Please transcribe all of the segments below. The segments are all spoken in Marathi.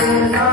Hare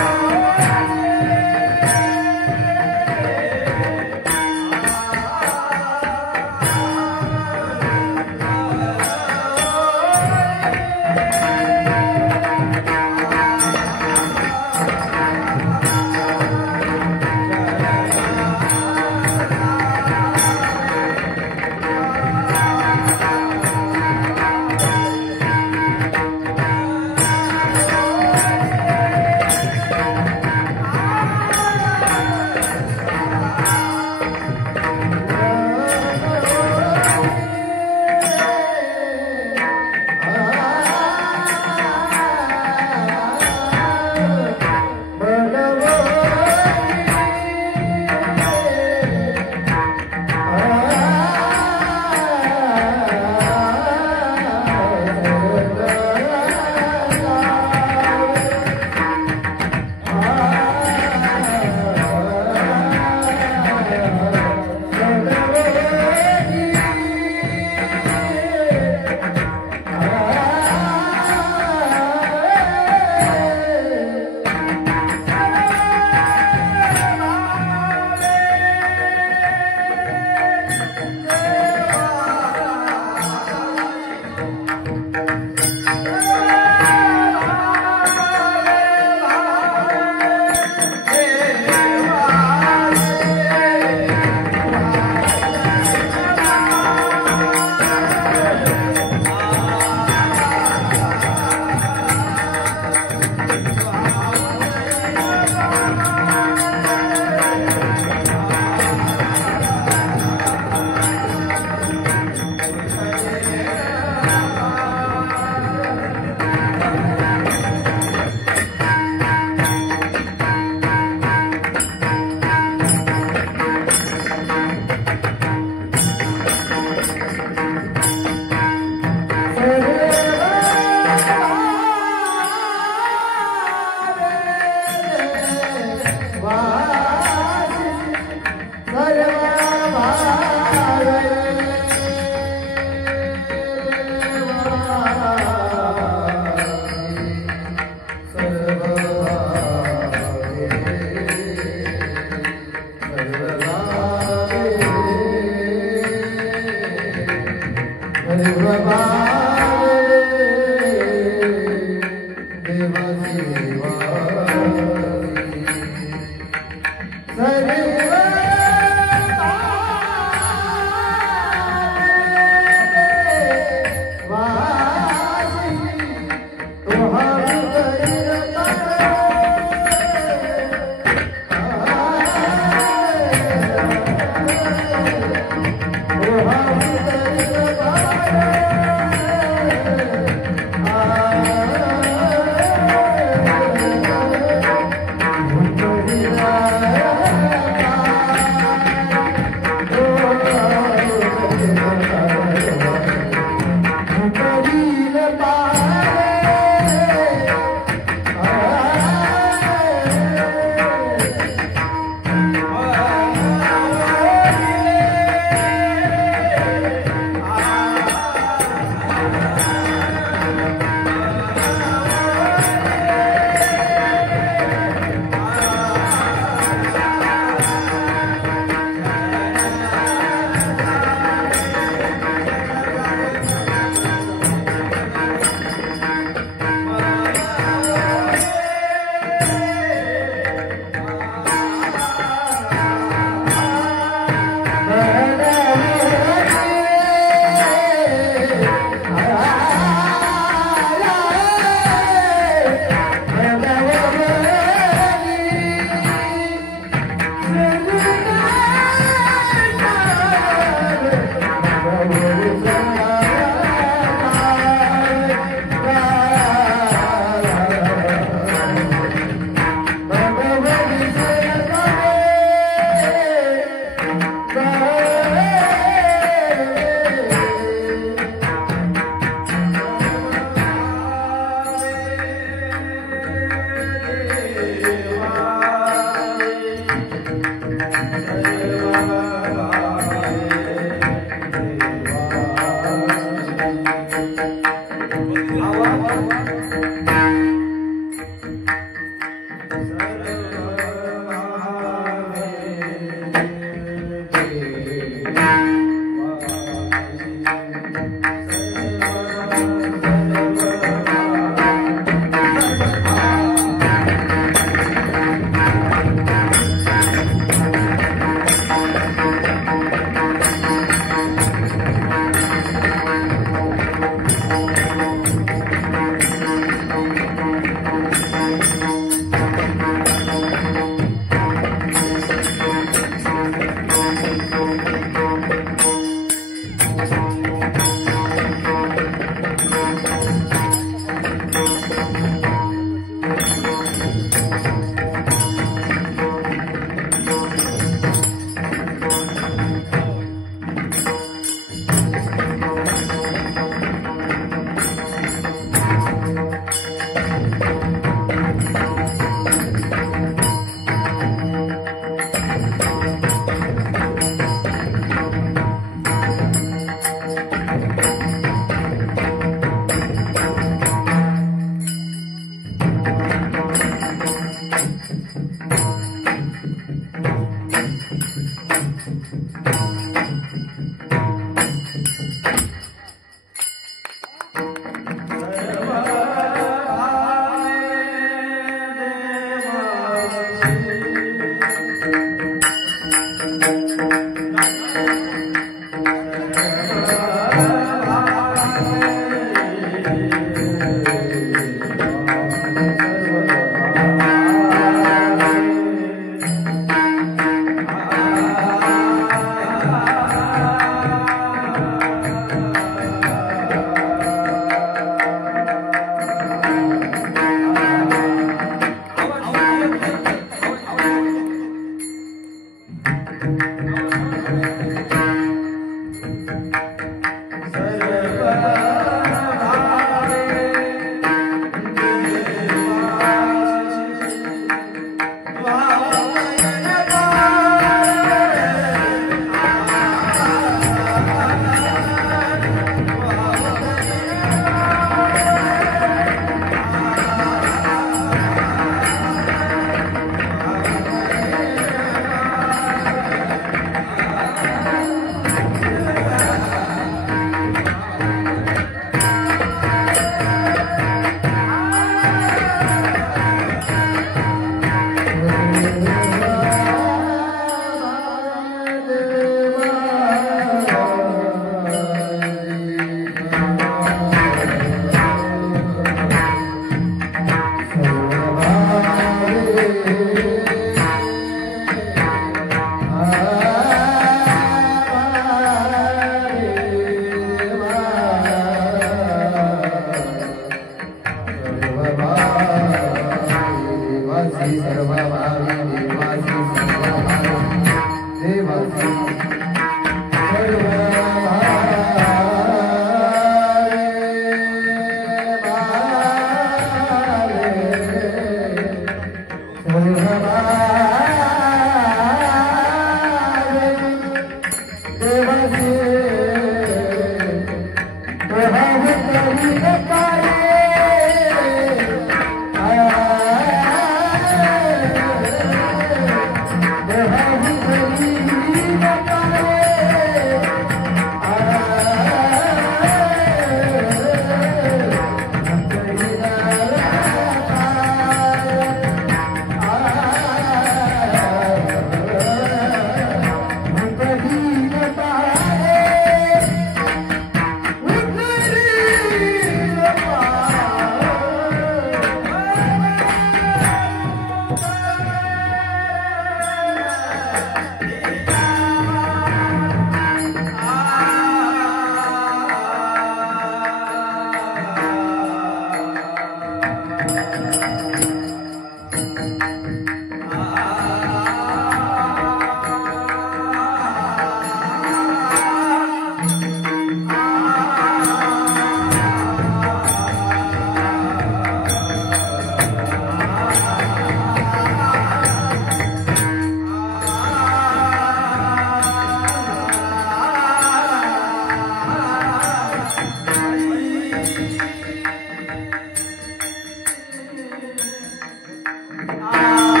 Ah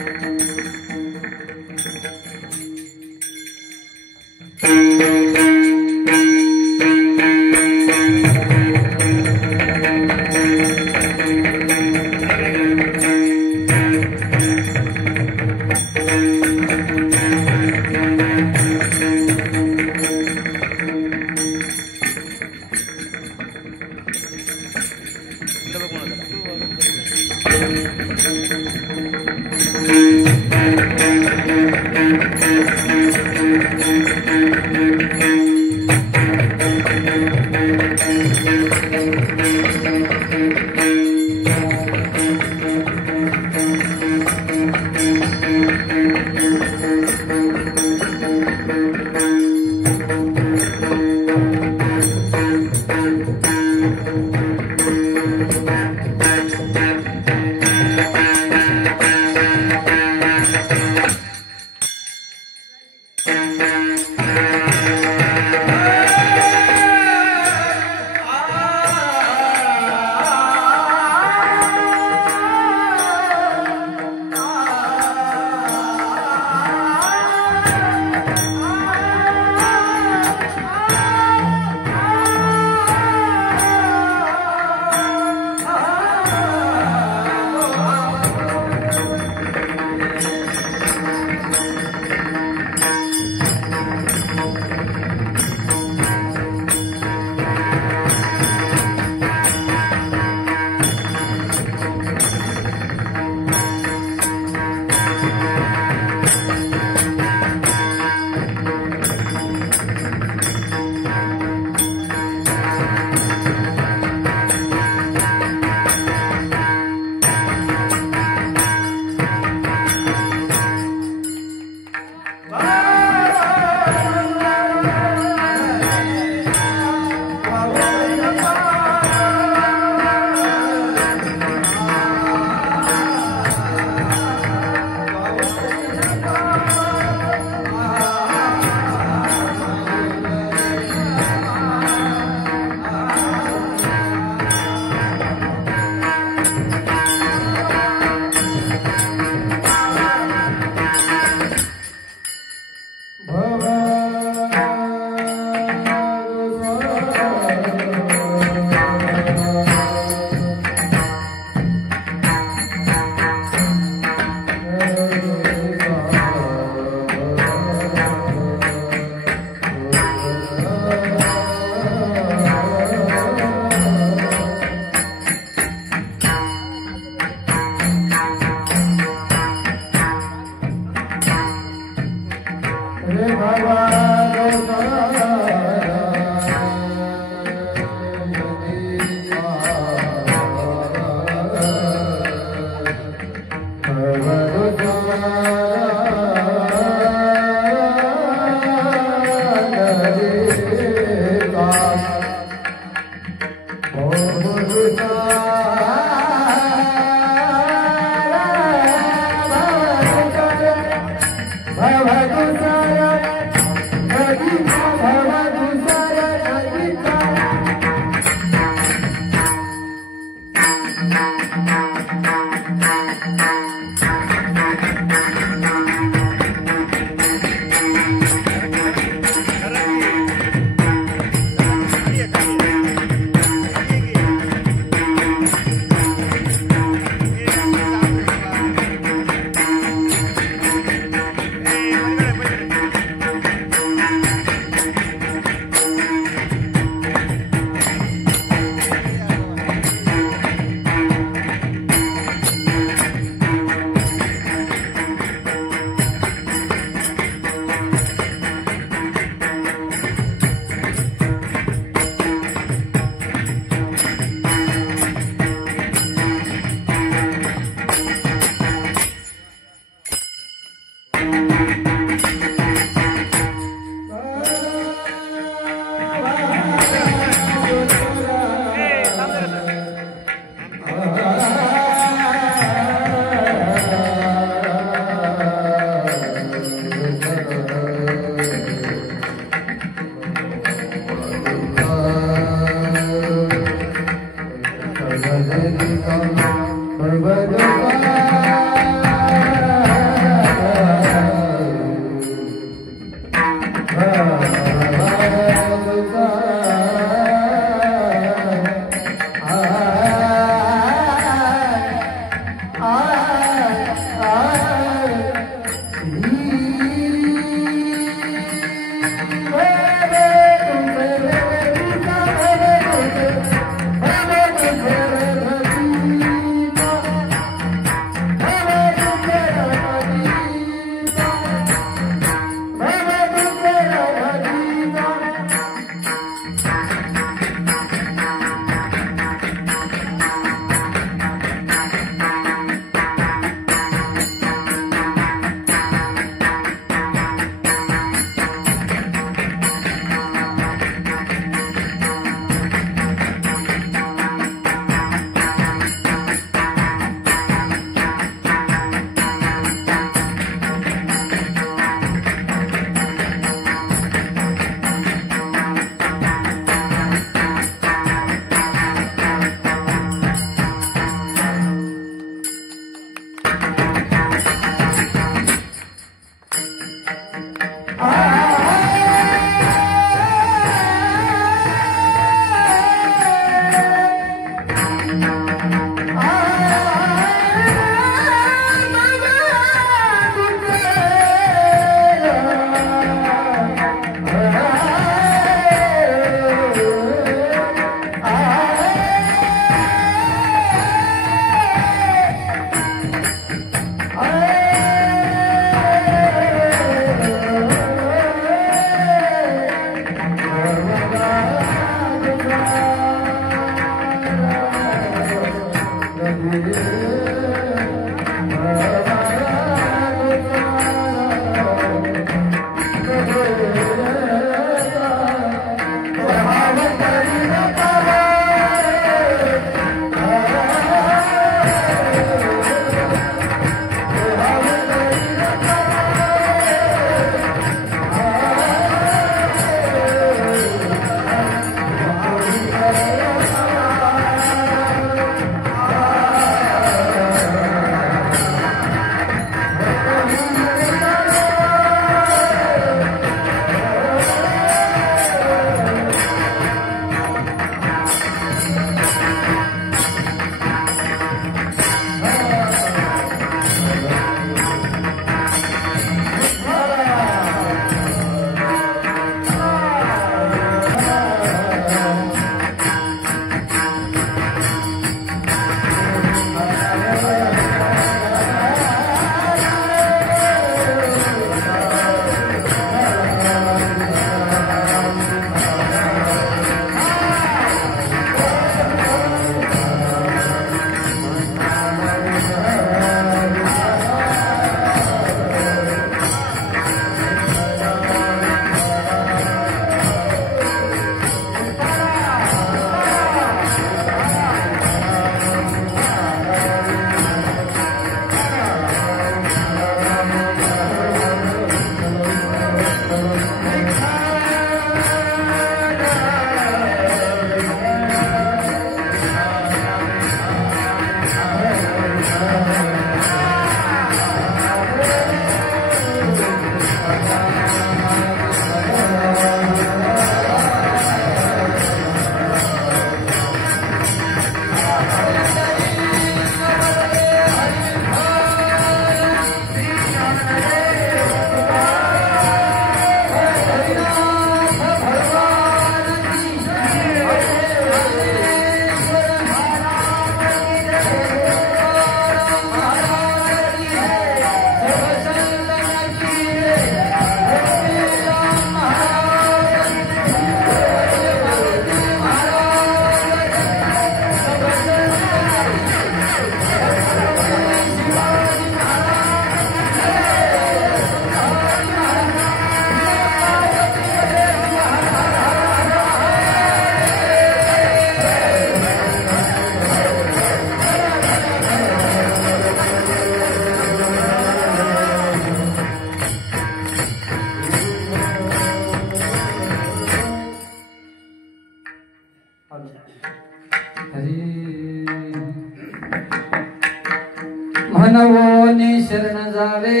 म्हणवोनी शरण जावे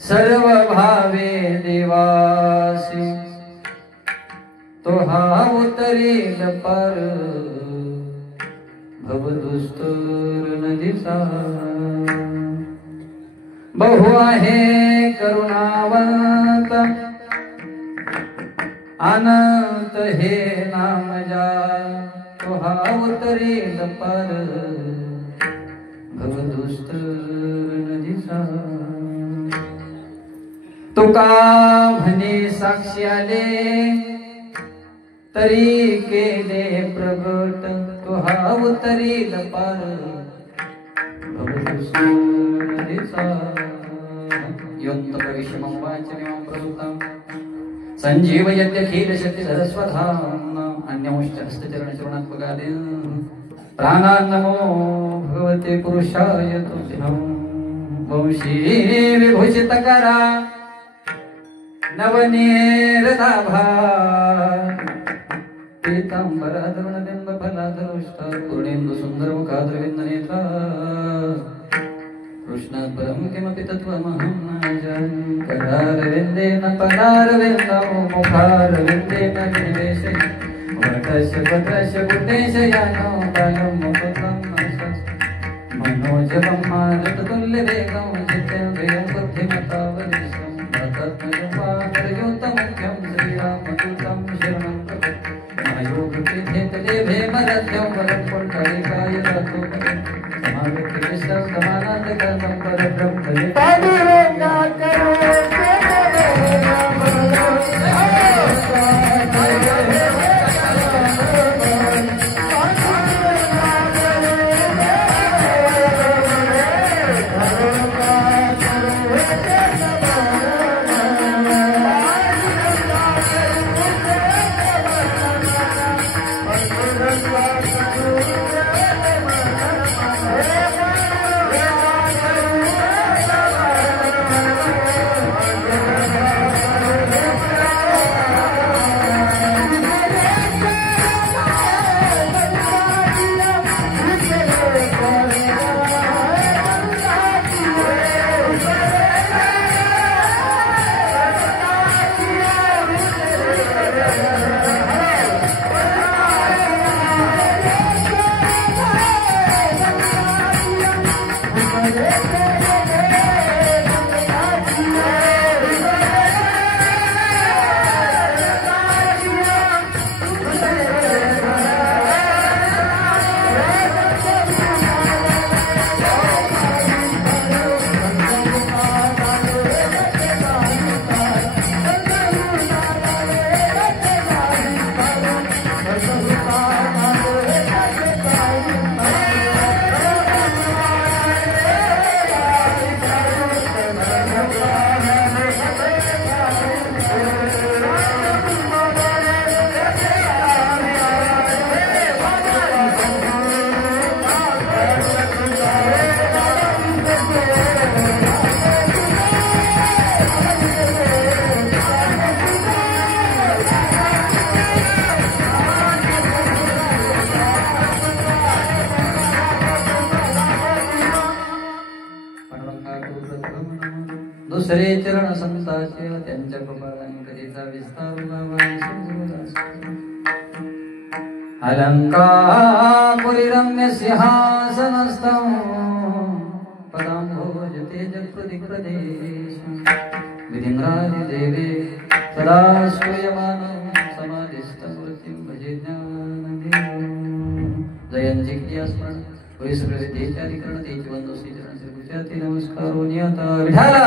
सर्व भावे देवासी तो हा उतरील पार भवदुस्तर नदीचा बहु आहे करुणावंत अनंत हे नाम जा तो हा उतरील पार भवदुस्तर नदीचा तुका म्हणे साक्षी आले तरी केले प्रगट तो हा उतरील पार भवदुस्तर नदीचा योक्त प्रविशमं वाचमिमं प्रसुतं संजीवयत्यखिल शक्ति सरस्वधाम अन्यमुश्च हस्तचरण चरणात्मकादे प्राणान् नमो भगवते पुरुषाय तुभ्यं वंशी विभूषित करा नवनीरदाभा पीतांबराधरण बिंब फलाधरुष्टा पूर्णेन्दु सुंदर मुखाद्रविंद नेत्रा कृष्ण परम किमपि तत्त्वमहं न जाने करारविन्देन पदारविन्दं मुखारविन्देन निवेशय वटस्य पत्रस्य कुटेशयानो बालं मुकुन्दं मनोजवं मारुततुल्यवेगं जितेन्द्रियं बुद्धिमतावरीशं भक्तत्मजपादयोतमुख्यं श्रीरामदूतं शरणं प्रपद्ये महायोगपीठे तदेवे मरध्यं वरं पुण्डरीकाय दातुपदे समागतिविश्रं समानान्तकर्मं परब्रह्मणे दुसरे चरण संताचे त्यांच्या कृपाने कधीचा विस्तार अलंकापुरी रम्य सिंहासनस्थं पदाम्भोजते जगप्रदेश विधिम्राजि देवे सदा श्रूयमानं समाधिस्थं वृत्तिं भजे ज्ञानदेवं जयंती क्रियास्मरण होई सगळे देशाधिकरण तेची वंदो श्रीचरण श्रीगुरुचरणी नमस्कारो नियता विठाला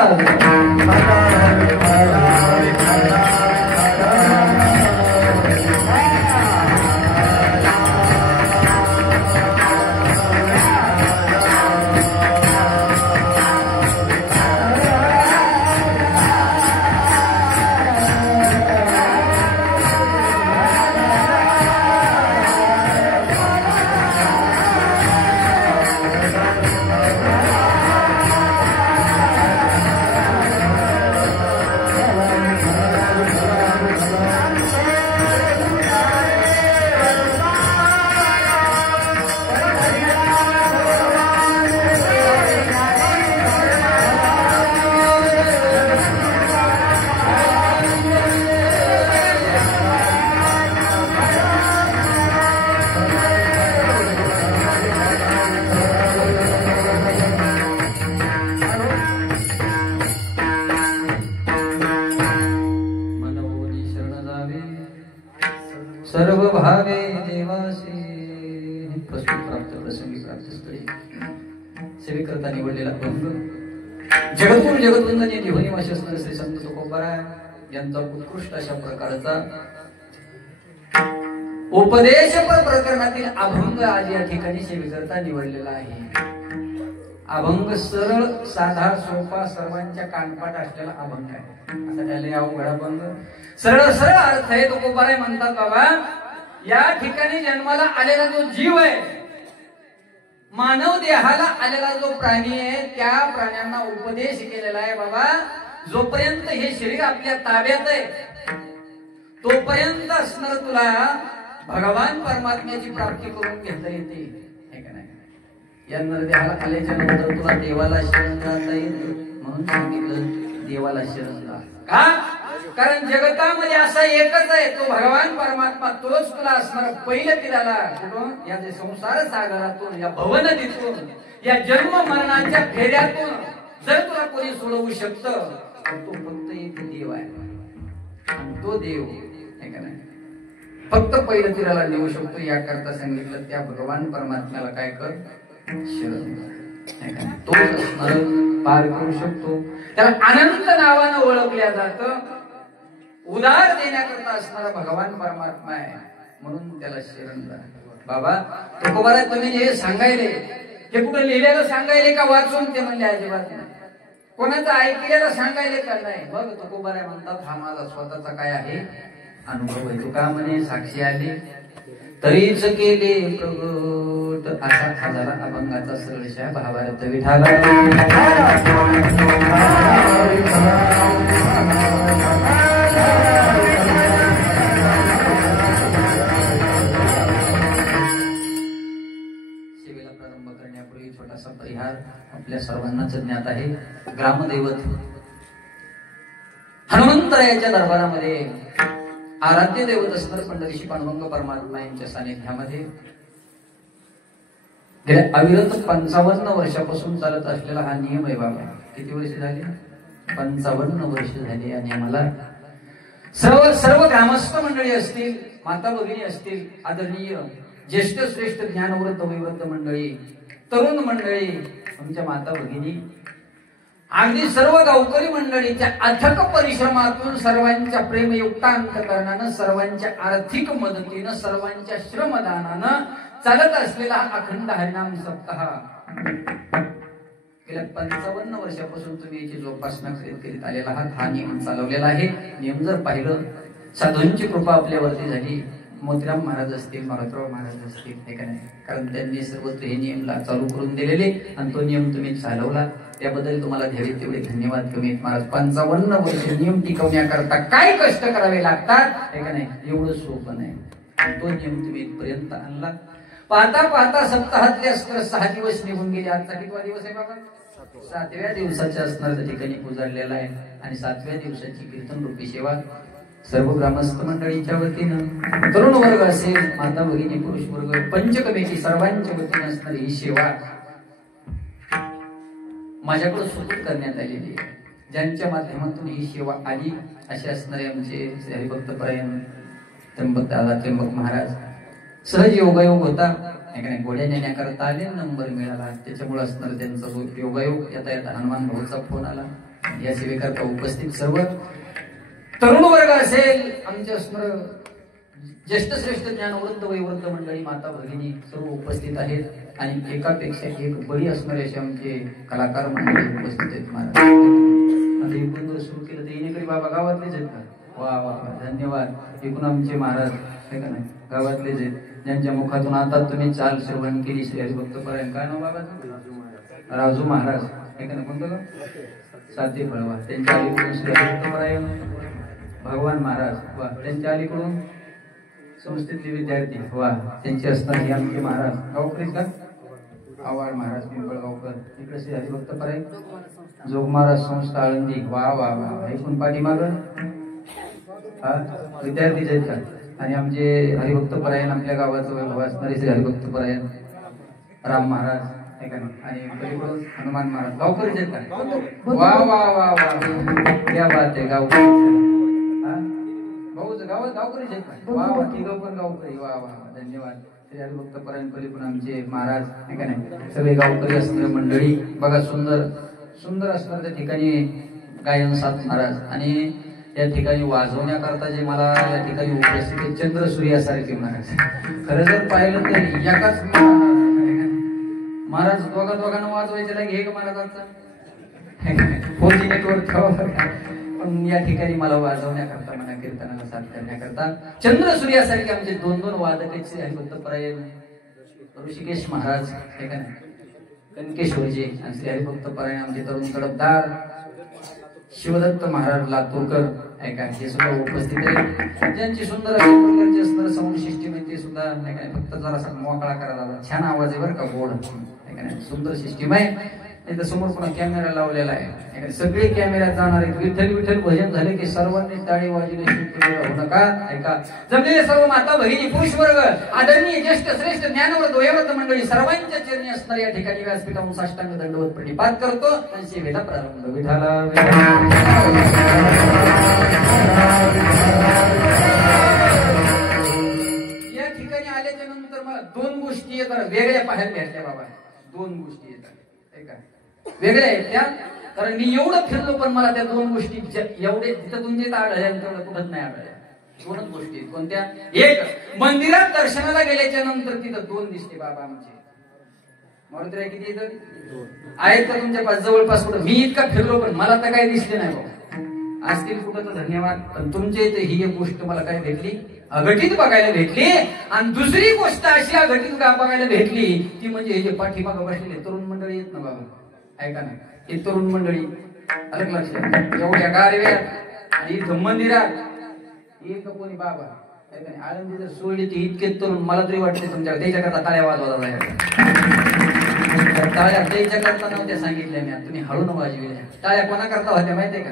व्हावे देवासी प्रस्तुत प्राप्त प्रसंगी प्राप्त स्थळी सेवेकरता निवडलेला भंग जगद्गुरु जगद्वंदनीय निहोनी वाशस्कर श्री संत तुकोबाराय यांचा उत्कृष्ट अशा प्रकारचा उपदेशपर प्रकरणातील अभंग आज या ठिकाणी सेवेकरता निवडलेला आहे. अभंग सरळ साधा सोपा सर्वांच्या कानपाट असलेला अभंग आहे. आता त्याला अवघड अभंग सरळ सरळ अर्थ आहे. तुकोबाराय म्हणतात बाबा या ठिकाणी जन्माला आलेला जो जीव आहे मानव देहाला आलेला जो प्राणी आहे त्या प्राण्यांना उपदेश केलेला आहे बाबा जोपर्यंत हे शरीर आपल्या ताब्यात आहे तोपर्यंत असणार तुला भगवान परमात्म्याची प्राप्ती करून घेता येते हे का नाही. या नरदेहाला आल्याच्या नंतर तुला देवाला शरण जाता येते म्हणून सांगितलं देवाला शरण जा. का कारण जगतामध्ये असा एकच आहे तो भगवान परमात्मा तोच तुला असणार पहिलं तिला कुठून या संसार सागरातून या भवनदीतून या जन्म मरणाच्या फेऱ्यातून जर तुला कोणी सोडवू शकतं तर तो फक्त एक देव आहे. आणि तो देव आहे का नाही फक्त पहिलं तिला नेऊ शकतो. याकरता सांगितलं त्या भगवान परमात्म्याला काय कर शरण तो असणार पार करू शकतो. त्याला अनंत नावानं ओळखल्या जातं. उदार देण्याकरता असणारा भगवान परमात्मा आहे म्हणून त्याला शरण जा. बाबा तुकोबाराय तुम्ही हे सांगायले ते कुठे लिहिलेलं सांगायले का वाचून ते म्हणले अजिबात नाही. कोणाचं ऐकलेलं सांगायले का नाही. बघ तुकोबाराय म्हणतात हा माझा स्वतःचा काय आहे अनुभव आहे. तुका म्हणे साक्षी आली तरीच केले प्रगट असा हा झाला अभंगाचा सरळशा भावार्थ विठाला. सेवेला प्रारंभ करण्यापूर्वी छोटासा परिहार आपल्या सर्वांनाच ज्ञात आहे. ग्रामदैवत हनुमंतरायाच्या दरबारामध्ये आराध्य दैवत असणार पंढरीशी पांडुरंग परमात्मा यांच्या सानिध्यामध्ये गेल्या अविरत 55 वर्षापासून चालत असलेला हा नियम आहे बाबा. किती वर्ष झाली 55 वर्ष झाली या नियमाला. सर्व ग्रामस्थ मंडळी असतील माता भगिनी असतील आदरणीय ज्येष्ठ श्रेष्ठ ज्ञानवृद्ध वयोवृद्ध मंडळी तरुण मंडळी आमच्या माता भगिनी अगदी सर्व गावकरी मंडळीच्या अथक परिश्रमातून सर्वांच्या प्रेमयुक्त अंतकरणानं सर्वांच्या आर्थिक मदतीनं सर्वांच्या श्रमदानानं चालत असलेला हा अखंड हरिनाम सप्ताह गेल्या 55 वर्षापासून तुम्ही याची जोपासना करीत आलेला आहात. हा नियम चालवलेला आहे. नियम जर पाहिलं साधूंची कृपा आपल्यावरती झाली. मोतीराम महाराज असतील मारुतराव महाराज असतील हे का नाही कारण त्यांनी सर्वत्र हे नियम चालू करून दिलेले आणि तो नियम तुम्ही चालवला त्याबद्दल तुम्हाला घ्यावे तेवढे धन्यवाद कमी महाराज. 55 वर्ष नियम टिकवण्याकरता काय कष्ट करावे लागतात हे का नाही एवढं सोपं नाही. तो नियम तुम्ही इथपर्यंत आणला. पाहता पाहता सप्ताहातले असणार 6 दिवस निघून गेले. आजचा कितवा दिवस आहे बाबा 7व्या दिवसाच्या असणार त्या ठिकाणी उजाडलेला आहे. आणि 7व्या दिवसाची कीर्तन रूपी सेवा सर्व ग्रामस्थ मंडळींच्या वतीनं तरुण वर्ग असेल माता भगिनी पुरुष वर्ग पंचकमेची सर्वांच्या वतीनं असणारी ही सेवा माझ्याकडे सुरू करण्यात आलेली आहे. ज्यांच्या माध्यमातून ही सेवा आली असे असणारे आमचे हरिभक्त परायण त्र्यंबक दादा त्र्यंबक महाराज सहज योगायोग होता घोड्या नेण्याकरता आले नंबर मिळाला त्याच्यामुळे असणार त्यांचा जो योगायोग येता येता हनुमान भाऊचा फोन आला. या सेवेकरता उपस्थित सर्व तरुण वर्ग असेल आमच्या असणार ज्येष्ठ श्रेष्ठ ज्ञानवृद्ध वयोवृद्ध मंडळी माता भगिनी सर्व उपस्थित आहेत. आणि एकापेक्षा एक बळी असणारे असे आमचे कलाकार मंडळी उपस्थित आहेत. महाराज आता एकूण सुरू केलं तर येणेकरी बाबा गावातलेच आहेत का. वा वा धन्यवाद. एकूण आमचे महाराज हे का नाही गावातलेच आहेत ज्यांच्या मुखातून आता तुम्ही चाल श्रवण केली. श्री हरिभक्त परायण काय नाव बाबा राजू महाराज हे का नाही कोणतं साध्य फळवा त्यांच्या अलीकडून श्री हरिभक्त परायण भगवान महाराज वा त्यांच्या अलीकडून संस्थेतले विद्यार्थी वा त्यांचे असताना आमचे महाराज गावकरीच का आवाड महाराज पिंपळगावकर इकडे श्री हरिभक्त परायण जोग महाराज संस्था आळंदी वा वा वा ऐकून पाठीमाग हा विद्यार्थीच आहेत का. आणि आमचे हरिभक्त परायण आपल्या गावाचं वैभव असणारे श्री हरिभक्त परायण राम महाराज हे का आणि पलीकडून हनुमान महाराज गावकरीच आहेत का. वा वा वा वा क्या बात आहे गावकरी भाऊच गावकरीच आहेत का? वा वा, तिघं पण गावकरी. वा वा, धन्यवाद. श्री हरिभक्त परायणपल्ली पण आमचे महाराज आहे का नाही, सगळे गावकरी असणारे मंडळी बघा, सुंदर सुंदर असणार त्या ठिकाणी गायन साथ महाराज. आणि या ठिकाणी वाजवण्याकरता जे मला या ठिकाणी उपस्थित आहे चंद्रसूर्यासारखे महाराज. खरं जर पाहिलं तर एकाच महाराज दोघांना वाजवायचे लागे हे का महाराजांचा 4G नेटवर्क ठेवा. पण या ठिकाणी मला वाजवण्याकरता, मला कीर्तनाला साथ करण्याकरता चंद्रसूर्यासारखे आमचे दोन वादक आहेत. हरिभक्त परायण ऋषिकेश महाराज हे का नाही, कनकेश्वरजी, आणि श्री हरिभक्त परायण आमचे तरुण तडफदार शिवदत्त महाराज लातूरकर ऐका, हे सुद्धा उपस्थित आहे. ज्यांची सुंदर प्रकारची असणार साऊंड सिस्टीम आहे ते सुद्धा नाही काय, फक्त जरासा मोकळा करायला छान आवाज आहे बरं का, गोड आहे का, सुंदर सिस्टीम आहे. इथं समोर पुन्हा कॅमेरा लावलेला आहे, सगळे कॅमेरा जाणार आहेत. विठ्ठल विठ्ठल भजन झाले की सर्वांनी टाळी वाजविणे होऊ नका. ऐका, जमलेले सर्व माता भगिनी पुरुष वर्ग, आदरणीय ज्येष्ठ श्रेष्ठ ज्ञानवर्ध वयोवृद्ध मंडळी सर्वांच्या चरणी असणार या ठिकाणी व्यासपीठावरून साष्टांग दंडवत प्रणिपात करतो आणि सेवेला प्रारंभ. विठाला या ठिकाणी आल्याच्या नंतर मला दोन गोष्टी येतात वेगळ्या पाहायला भेटल्या बाबा. दोन गोष्टी येतात वेगळ्या आहेत त्या, कारण मी एवढं फिरलो पण मला त्या दोन गोष्टी एवढे तिथं तुमचे आढळल्या तेवढं कुठंच नाही आढळल्या. दोनच गोष्टी आहेत. कोणत्या? एक, मंदिरात दर्शनाला गेल्याच्या नंतर तिथं दोन दिसते बाबा आमचे. मारुतीराय किती येतात आहेत का तुमच्या पास जवळपास कुठं? मी इतका फिरलो पण मला तर काही दिसले नाही बाबा. असतील कुठं तर धन्यवाद. पण तुमच्या इथे ही एक गोष्ट मला काय भेटली, अघटित बघायला भेटली. आणि दुसरी गोष्ट अशी अघटित बघायला भेटली ती म्हणजे हे जे पाठीमागं बसलेले तरुण मंडळी आहेत ना बाबा, ऐका ना, ही तरुण मंडळी अलग लक्षात, एवढ्या गारव्यात आणि इथं मंदिरात एक कोणी बाबा ऐका नाही, आळंदी जर सोडली ती इतके तरुण, मला तरी वाटते तुमच्या त्याच्याकरता टाळ्या वाजवायला टाळ्या त्याच्याकरता नव्हत्या सांगितल्या मी, तुम्ही हळून वाजविल्या. टाळ्या कोणाकरता होत्या माहितीये का?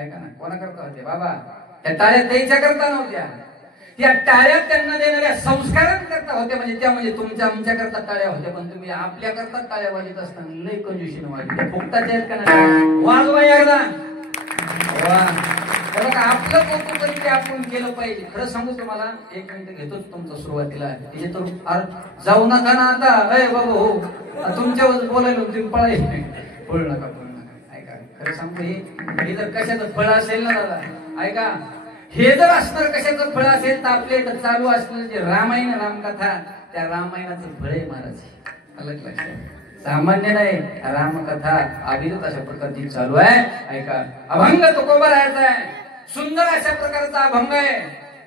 ऐका ना, कोणाकरता होत्या बाबा? त्या टाळ्या त्याच्याकरता नव्हत्या, त्या टाळ्या त्यांना देणाऱ्या संस्कारांकरता होत्या. म्हणजे त्या म्हणजे तुमच्या आमच्याकरता टाळ्या होत्या, पण तुम्ही आपल्याकरता टाळ्या वाजत असताना लय कंजूशीने वाजल्या. फुकटाच्या आहेत का नाही? वाजवा एकदा. आपलं कौतुक तरी आपण केलं पाहिजे. खरं सांगू तुम्हाला, एक मिनिट घेतोच तुमचा सुरुवातीला तिथे तर जाऊ नका ना आता. अय बाबा हो, तुमच्यावर बोलायला तुम्ही पळायला पळू नका, पळू नका. ऐका, खरं सांगतो हे जर कशाचं फळ असेल ना दादा, ऐका, हे जर असणार कशाचं फळ असेल तर आपल्या इथं चालू असलेलं जे रामायण रामकथा, त्या रामायणाचं फळ आहे महाराज. अलग लक्षात, सामान्य नाही, रामकथा अभिरत अशा प्रकारची चालू आहे. ऐका, अभंग तुकोबा राहायचा आहे, सुंदर अशा प्रकारचा अभंग आहे.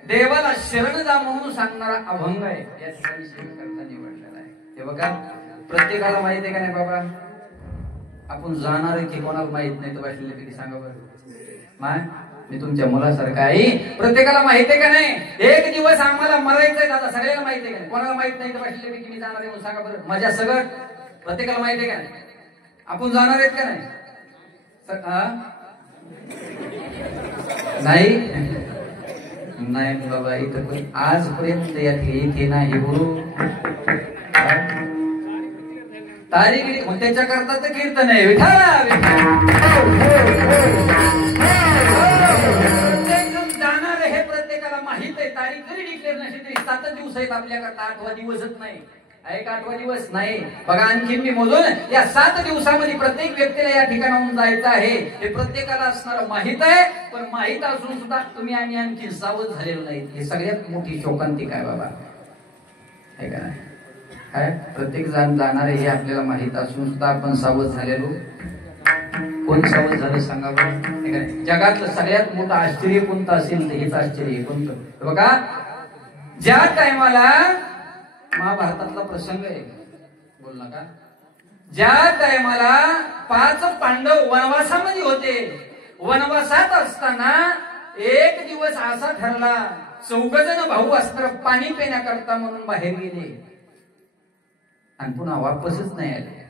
देवाला शरण जा म्हणून सांगणारा अभंग आहे. या ठिकाणी सेवेकरता निवडलेला आहे. हे बघा, प्रत्येकाला माहित आहे का नाही बाबा? आपण जाणार आहे की कोणाला माहित नाही तर बसलेले किती सांगा बरं. माय मी तुमच्या मुलासारखं आहे. प्रत्येकाला माहित आहे का नाही? एक दिवस आम्हाला मरायचंय दादा, सगळ्याला माहित आहे का नाही? कोणाला माहित नाही तर बसलेले की मी जाणार आहे म्हणून सांगा बरं. माझ्या सगळं प्रत्येकाला माहित आहे का नाही? आपण जाणार आहेत का नाही? नाही बाबा, इथं पण आजपर्यंत इथे नाही गुरु तारीख, मग त्याच्याकरता तर कीर्तन आहे. विठाला जाणार हे प्रत्येकाला माहित आहे. तारीख जरी डिक्लेअर नसेल तरी 7 दिवस आहेत आपल्याकरता, 8वा दिवसच नाही. एक 8वा दिवस नाही बघा. आणखी मी मोजून या 7 दिवसामध्ये प्रत्येक व्यक्तीला या ठिकाणाहून जायचं आहे हे प्रत्येकाला असणार माहित आहे. पण माहित असून सुद्धा तुम्ही आणि आणखी सावध झालेलो नाही, हे सगळ्यात मोठी शोकांतिका आहे बाबा. आहे का नाही? काय प्रत्येक जण जाणार आहे हे आपल्याला माहित असून सुद्धा आपण सावध झालेलो. कोण सावध झालं सांगा बरं? जगातलं सगळ्यात मोठं आश्चर्य कोणतं असेल तर हेच आश्चर्य कोणतं? बघा, ज्या टायमाला महाभारतातला प्रसंग आहे, बोल नका, ज्या टायमाला 5 पांडव वनवासामध्ये होते, वनवासात असताना एक दिवस असा ठरला, 4 जण भाऊ असणार पाणी पिण्याकरता म्हणून बाहेर गेले आणि पुन्हा वापसच नाही आले.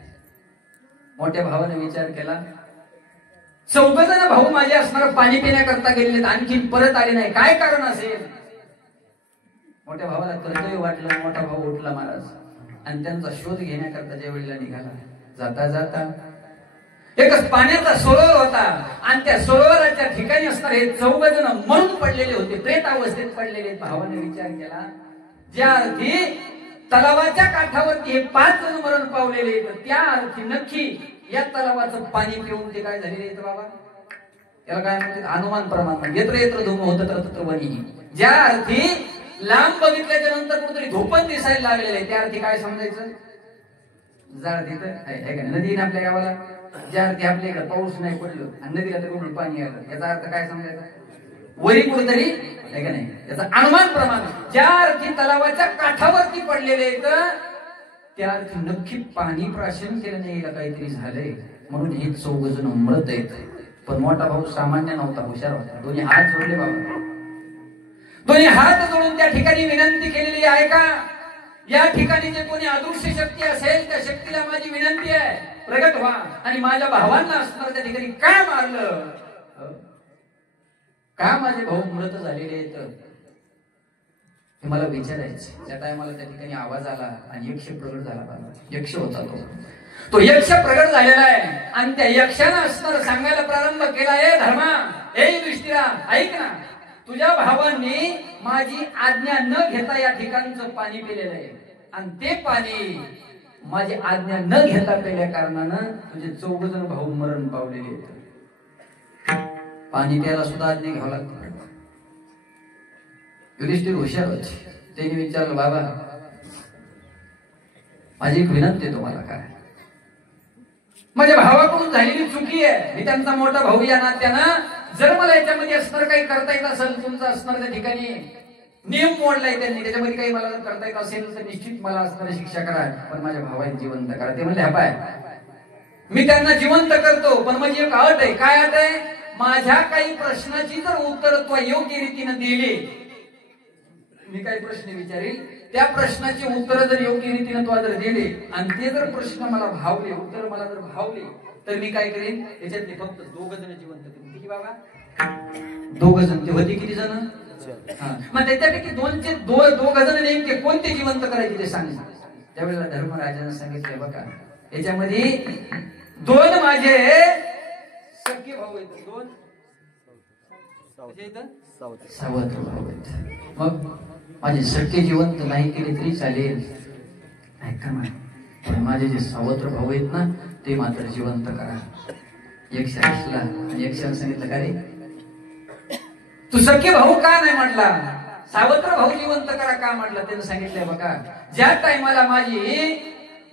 मोठ्या भावाने विचार केला, 4 जण भाऊ माझे असणार पाणी पिण्याकरता गेलेत, आणखी परत आले नाही, काय कारण असेल? मोठ्या भावाला कर्तव्य वाटलं. मोठा भाऊ उठला महाराज आणि त्यांचा शोध घेण्याकरता ज्या वेळेला निघाला, जाता जाता एकच पाण्याचा सरोवर होता आणि त्या सरोवराच्या ठिकाणी असणारे हे 14 जण मरून पडलेले होते, प्रेत अवस्थेत पडलेले. भावाने विचार केला, ज्या अर्थी तलावाच्या काठावरती हे 5 जण मरण पावलेले, त्या अर्थी नक्की या तलावाचं पाणी पिऊन ते काय झालेले आहेत बाबा, त्याला काय म्हणतात अनुमान प्रमाण. येत्र येत्र धूम होत तत्र वनी. ज्या अर्थी लांब बघितल्याच्या नंतर कुठेतरी धोपण दिसायला लागलेलं आहे, त्या अर्थी काय समजायचं, जाळ तिथं आहे का नदी आपल्या गावाला. ज्या अर्थी आपल्या इकडे पाऊस नाही पडलं आणि नदीला तर कुठून पाणी आलं, याचा अर्थ काय समजायचा, वरी कुठेतरी आहे का नाही, याचा अनुमान प्रमाण. ज्या अर्थी तलावाच्या काठावरती पडलेले आहेत त्या अर्थी नक्की पाणी प्राशन केलं नाही, काहीतरी झालंय म्हणून हे 14 जण मरत आहेत. पण मोठा भाऊ सामान्य नव्हता, हुशार होता. दोन्ही हात जोडले बाबा, दोन्ही हात जोडून त्या ठिकाणी विनंती केलेली आहे का, या ठिकाणी जे कोणी अदृश्य शक्ती असेल त्या शक्तीला माझी विनंती आहे, प्रगट व्हा आणि माझ्या भावांना असणार त्या ठिकाणी काय मारलं, का माझे भाऊ मृत झालेले आहेत, हे मला विचारायचं. त्या टायमाला त्या ठिकाणी आवाज आला आणि यक्ष प्रगट झाला बाबा. यक्ष होता तो यक्ष प्रगट झालेला आहे आणि त्या यक्षानं असणार सांगायला प्रारंभ केला, ए धर्मा, ए युधिष्ठिरा, ऐक ना, तुझ्या भावांनी माझी आज्ञा न घेता या ठिकाणचं पाणी पिलेलं आहे आणि ते पाणी माझी आज्ञा न घेता पेल्या कारणानं तुझे 14 जण भाऊ मरण पावलेले आहेत. पाणी प्यायला सुद्धा आज्ञा घ्यावं लागतं. युधिष्ठिर हुशार होते, त्यांनी विचारलं, बाबा माझी एक विनंती आहे तुम्हाला, काय माझ्या भावाकडून झालेली चुकी आहे, मी त्यांचा मोठा भाऊ या नात्यानं जर मला याच्यामध्ये असणार काही करता येत असेल, तुमचं असणार त्या ठिकाणी नियम मोडलाय त्यांनी, त्याच्यामध्ये काही मला करता येत असेल तर निश्चित मला असणारी शिक्षा करा, पण माझ्या भावाला जिवंत करा. ते म्हणले, हा पाय मी त्यांना जिवंत करतो, पण माझी एक अट आहे. काय अट आहे, माझ्या काही प्रश्नाची जर उत्तर तो योग्य रीतीने दिली, मी काही प्रश्न विचारेल त्या प्रश्नाची उत्तर जर योग्य रीतीने तो जर दिले आणि ते जर प्रश्न मला भावले, उत्तर मला जर भावले, तर मी काय करेन, त्याच्यातले फक्त 2 जण जिवंत करेन. किती बाबा, 2 जण. ते होते किती जण, मग त्याच्यापैकी 2 जण नेमके कोणते जिवंत करायचे ते सांग. त्यावेळेला धर्मराजानं सांगितलं, बघा याच्यामध्ये 2 माझे सख्खे भाऊ आहेत, 2 सावत्र भाऊ आहेत. मग माझे सख्खे जिवंत नाही केले तरी चालेल, ऐका ना, पण माझे जे सावत्र भाऊ आहेत ना ते मात्र जिवंत करा. यक्ष असला आणि यक्षाने सांगितलं, का रे तू सख्खे भाऊ का नाही म्हटला, सावत्र भाऊ जिवंत करा का म्हटलं. त्यानं सांगितलंय, बघा ज्या टायमाला माझी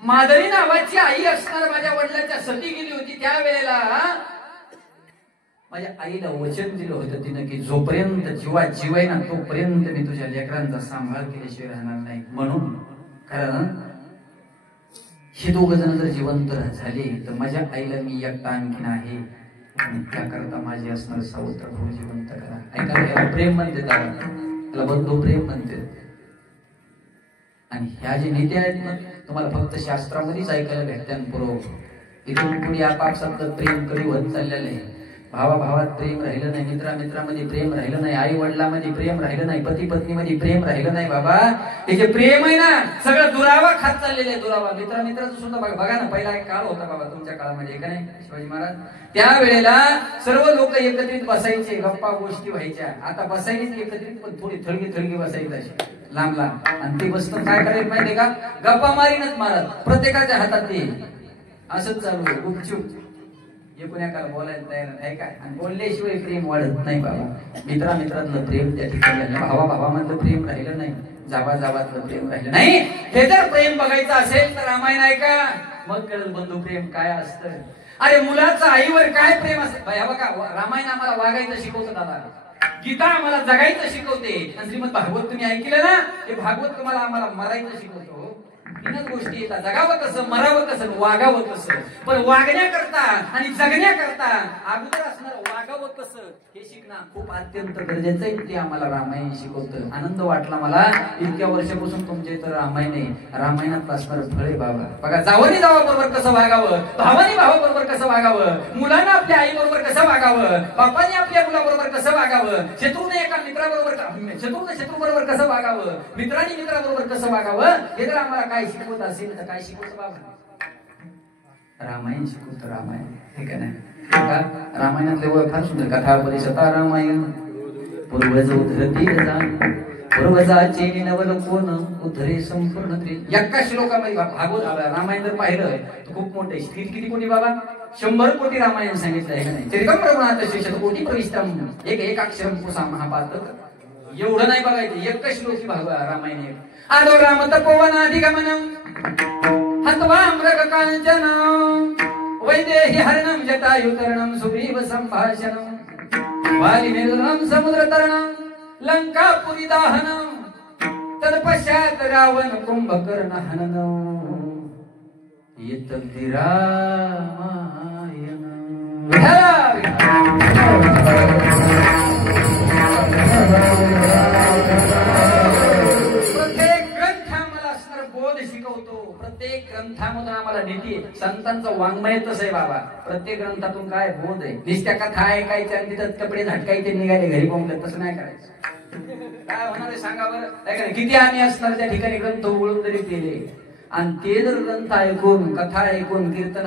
मादरी नावाची आई असणार माझ्या वडिलांच्या सती गेली होती, त्यावेळेला माझ्या आईला वचन दिलं होतं तिनं की जोपर्यंत जीवा आहे ना तोपर्यंत मी तुझ्या लेकरांचा सांभाळ केल्याशिवाय राहणार नाही. म्हणून कारण हे 2 जण जर जिवंत झाले तर माझ्या आईला मी एकटा आणखीन आहे आणि त्याकरता माझे असणार सावत्र भाऊ जिवंत करा. ऐका, याला प्रेम म्हणते, त्याला बंधू प्रेम म्हणते. आणि ह्या जे नीती आहेत ना तुम्हाला फक्त शास्त्रामध्येच ऐकायला भेटत्यान पुरव. इथून पुढे आपापसात प्रेम कधी होत चाललेलं आहे. भावाभावात प्रेम राहिलं नाही, मित्रामित्रामध्ये प्रेम राहिलं नाही, आई वडिलांमध्ये प्रेम राहिलं नाही, पती पत्नीमध्ये प्रेम राहिलं नाही. बाबा हे जे प्रेम आहे ना सगळं दुरावा खात चाललेलं आहे, दुरावा. मित्राचं सुद्धा बघा ना, पहिला एक काळ होता बाबा तुमच्या काळामध्ये, का नाही शिवाजी महाराज, त्यावेळेला सर्व लोक एकत्रित बसायचे, गप्पा गोष्टी व्हायच्या. आता बसायचीच एकत्रित, पण थोडी थळगी बसायची अशी लांब लांब. आणि ते बसतं काय करायचं माहितीये का, गप्पा मारीनच मारत, प्रत्येकाच्या हातात ते असंच चालू आहे गुपचूप. कोणाकाला बोलायला तयार नाही काय, आणि बोलल्याशिवाय प्रेम वाढत नाही बाबा. मित्रातलं प्रेम त्या ठिकाणी, भावामधलं प्रेम राहिलं नाही, जावातलं प्रेम राहिलं नाही. हे जर प्रेम बघायचं असेल तर रामायण ऐका, मग कळेल बंधू प्रेम काय असतं. अरे मुलाचं आईवर काय प्रेम असतं. बघा रामायण आम्हाला वागायचं शिकवतं दादा, गीता आम्हाला जगायचं शिकवते, आणि श्रीमद भागवत तुम्ही ऐकलं ना, ते भागवत तुम्हाला आम्हाला मरायचं शिकवतो. 3 गोष्टी येतात, जगावं कसं, मरावं कसं, वागावं कसं. पण वागण्याकरता आणि जगण्याकरता अगोदर असणार वागावं कसं हे शिकणं खूप अत्यंत गरजेचं आहे. ते आम्हाला रामायण शिकवतं. आनंद वाटला मला इतक्या वर्षापासून तुमच्या इथं रामायण आहे, रामायणात असणार फळ आहे बाबा. बघा जावानी जावाबरोबर कसं वागावं, भावानी भावाबरोबर कसं वागावं, मुलांना आपल्या आई बरोबर कसं वागावं, बापाने आपल्या मुलाबरोबर कसं वागावं, शत्रूने एका मित्राबरोबर, शत्रू बरोबर कसं वागावं, मित्राबरोबर कसं वागावं, हे जर आम्हाला काय शिकवत असेल तर काय शिकवत बाबा. रामायण शिकवतो. रामायण हे का नाही? रामायणातले ओळख फार सुंदर. कथा परिषदा रामायण पूर्वज उद्धरती पूर्वजाचे नवल कोण उद्धरे संपूर्ण. एका श्लोकामध्ये भागवत रामायण जर पाहिलं तर खूप मोठं आहे. किती कोटी बाबा? 100 कोटी रामायण सांगितलं आहे का नाही? चरितम रघुनाथ कोटी प्रविष्टम एक अक्षरम कुसा महापातक. एवढं नाही बघायचं, एक श्लोकी रामायण. आदो राम तपोवनाधिगमनम हत्वा मृग कांचनम वैदेही हरणम जटायुतरणम सुग्रीव संभाषणम वालिनेन्द्रम समुद्र तरणम लंकापुरी दाहनम तत्पश्चात रावण कुंभकर्ण हननम येतंती रामायण. प्रत्येक ग्रंथ आम्हाला असणार बोध शिकवतो. प्रत्येक ग्रंथामधून आम्हाला नीती. संतांचं वाङ्मय तसं आहे बाबा. प्रत्येक ग्रंथातून काय बोध आहे. निस्त्या कथा ऐकायच्या आणि तिथं कपडे झटकायचे निघाले घरी बोंबले. तसं नाही करायचं. काय होणार आहे सांगा बरं? किती आम्ही असणार त्या ठिकाणी ग्रंथ उघडून जरी केले आणि ते जर ग्रंथ ऐकून कथा ऐकून कीर्तन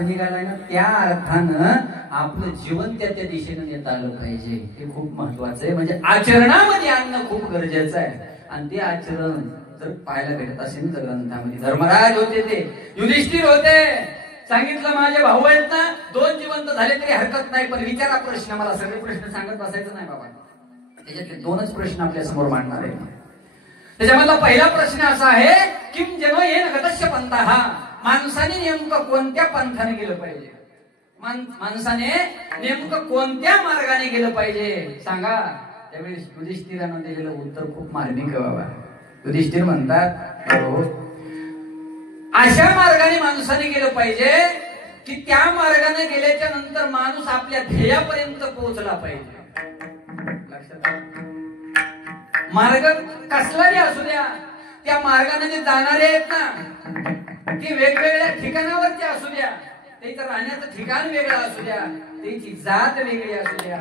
निघालाय ना, त्या अर्थानं आपलं जीवन त्या दिशेने नेता आलं पाहिजे. हे खूप महत्वाचं आहे. म्हणजे आचरणामध्ये आणणं खूप गरजेचं आहे. आणि ते आचरण जर पाहायला भेटत असेल तर ग्रंथामध्ये धर्मराज होते, ते युधिष्ठिर होते. सांगितलं माझे भाऊ आहेत ना, 2 जिवंत झाले तरी हरकत नाही, पण विचारा प्रश्न. मला सगळे प्रश्न सांगत बसायचं नाही बाबा. त्याच्यातले 2च प्रश्न आपल्या समोर मांडणार आहे. त्याच्यामधला पहिला प्रश्न असा आहे, किम जनो येन गतस्य पंथः. माणसाने नेमकं कोणत्या पंथाने गेलं पाहिजे? माणसाने नेमकं कोणत्या मार्गाने गेलं पाहिजे सांगा. त्यावेळी युधिष्ठिरानं दिलेलं उत्तर खूप मार्मिक आहे बाबा. युधिष्ठिर म्हणतात, अशा मार्गाने माणसाने गेलं पाहिजे की त्या मार्गाने गेल्याच्या नंतर माणूस आपल्या ध्येयापर्यंत पोहोचला पाहिजे. लक्षात मार्ग कसलाही असू द्या, त्या मार्गाने जे जाणारे आहेत ना, ते वेगवेगळ्या ठिकाणावरती असू द्या, त्याचं राहण्याचं ठिकाण वेगळं असू द्या, त्याची जात वेगळी असू द्या,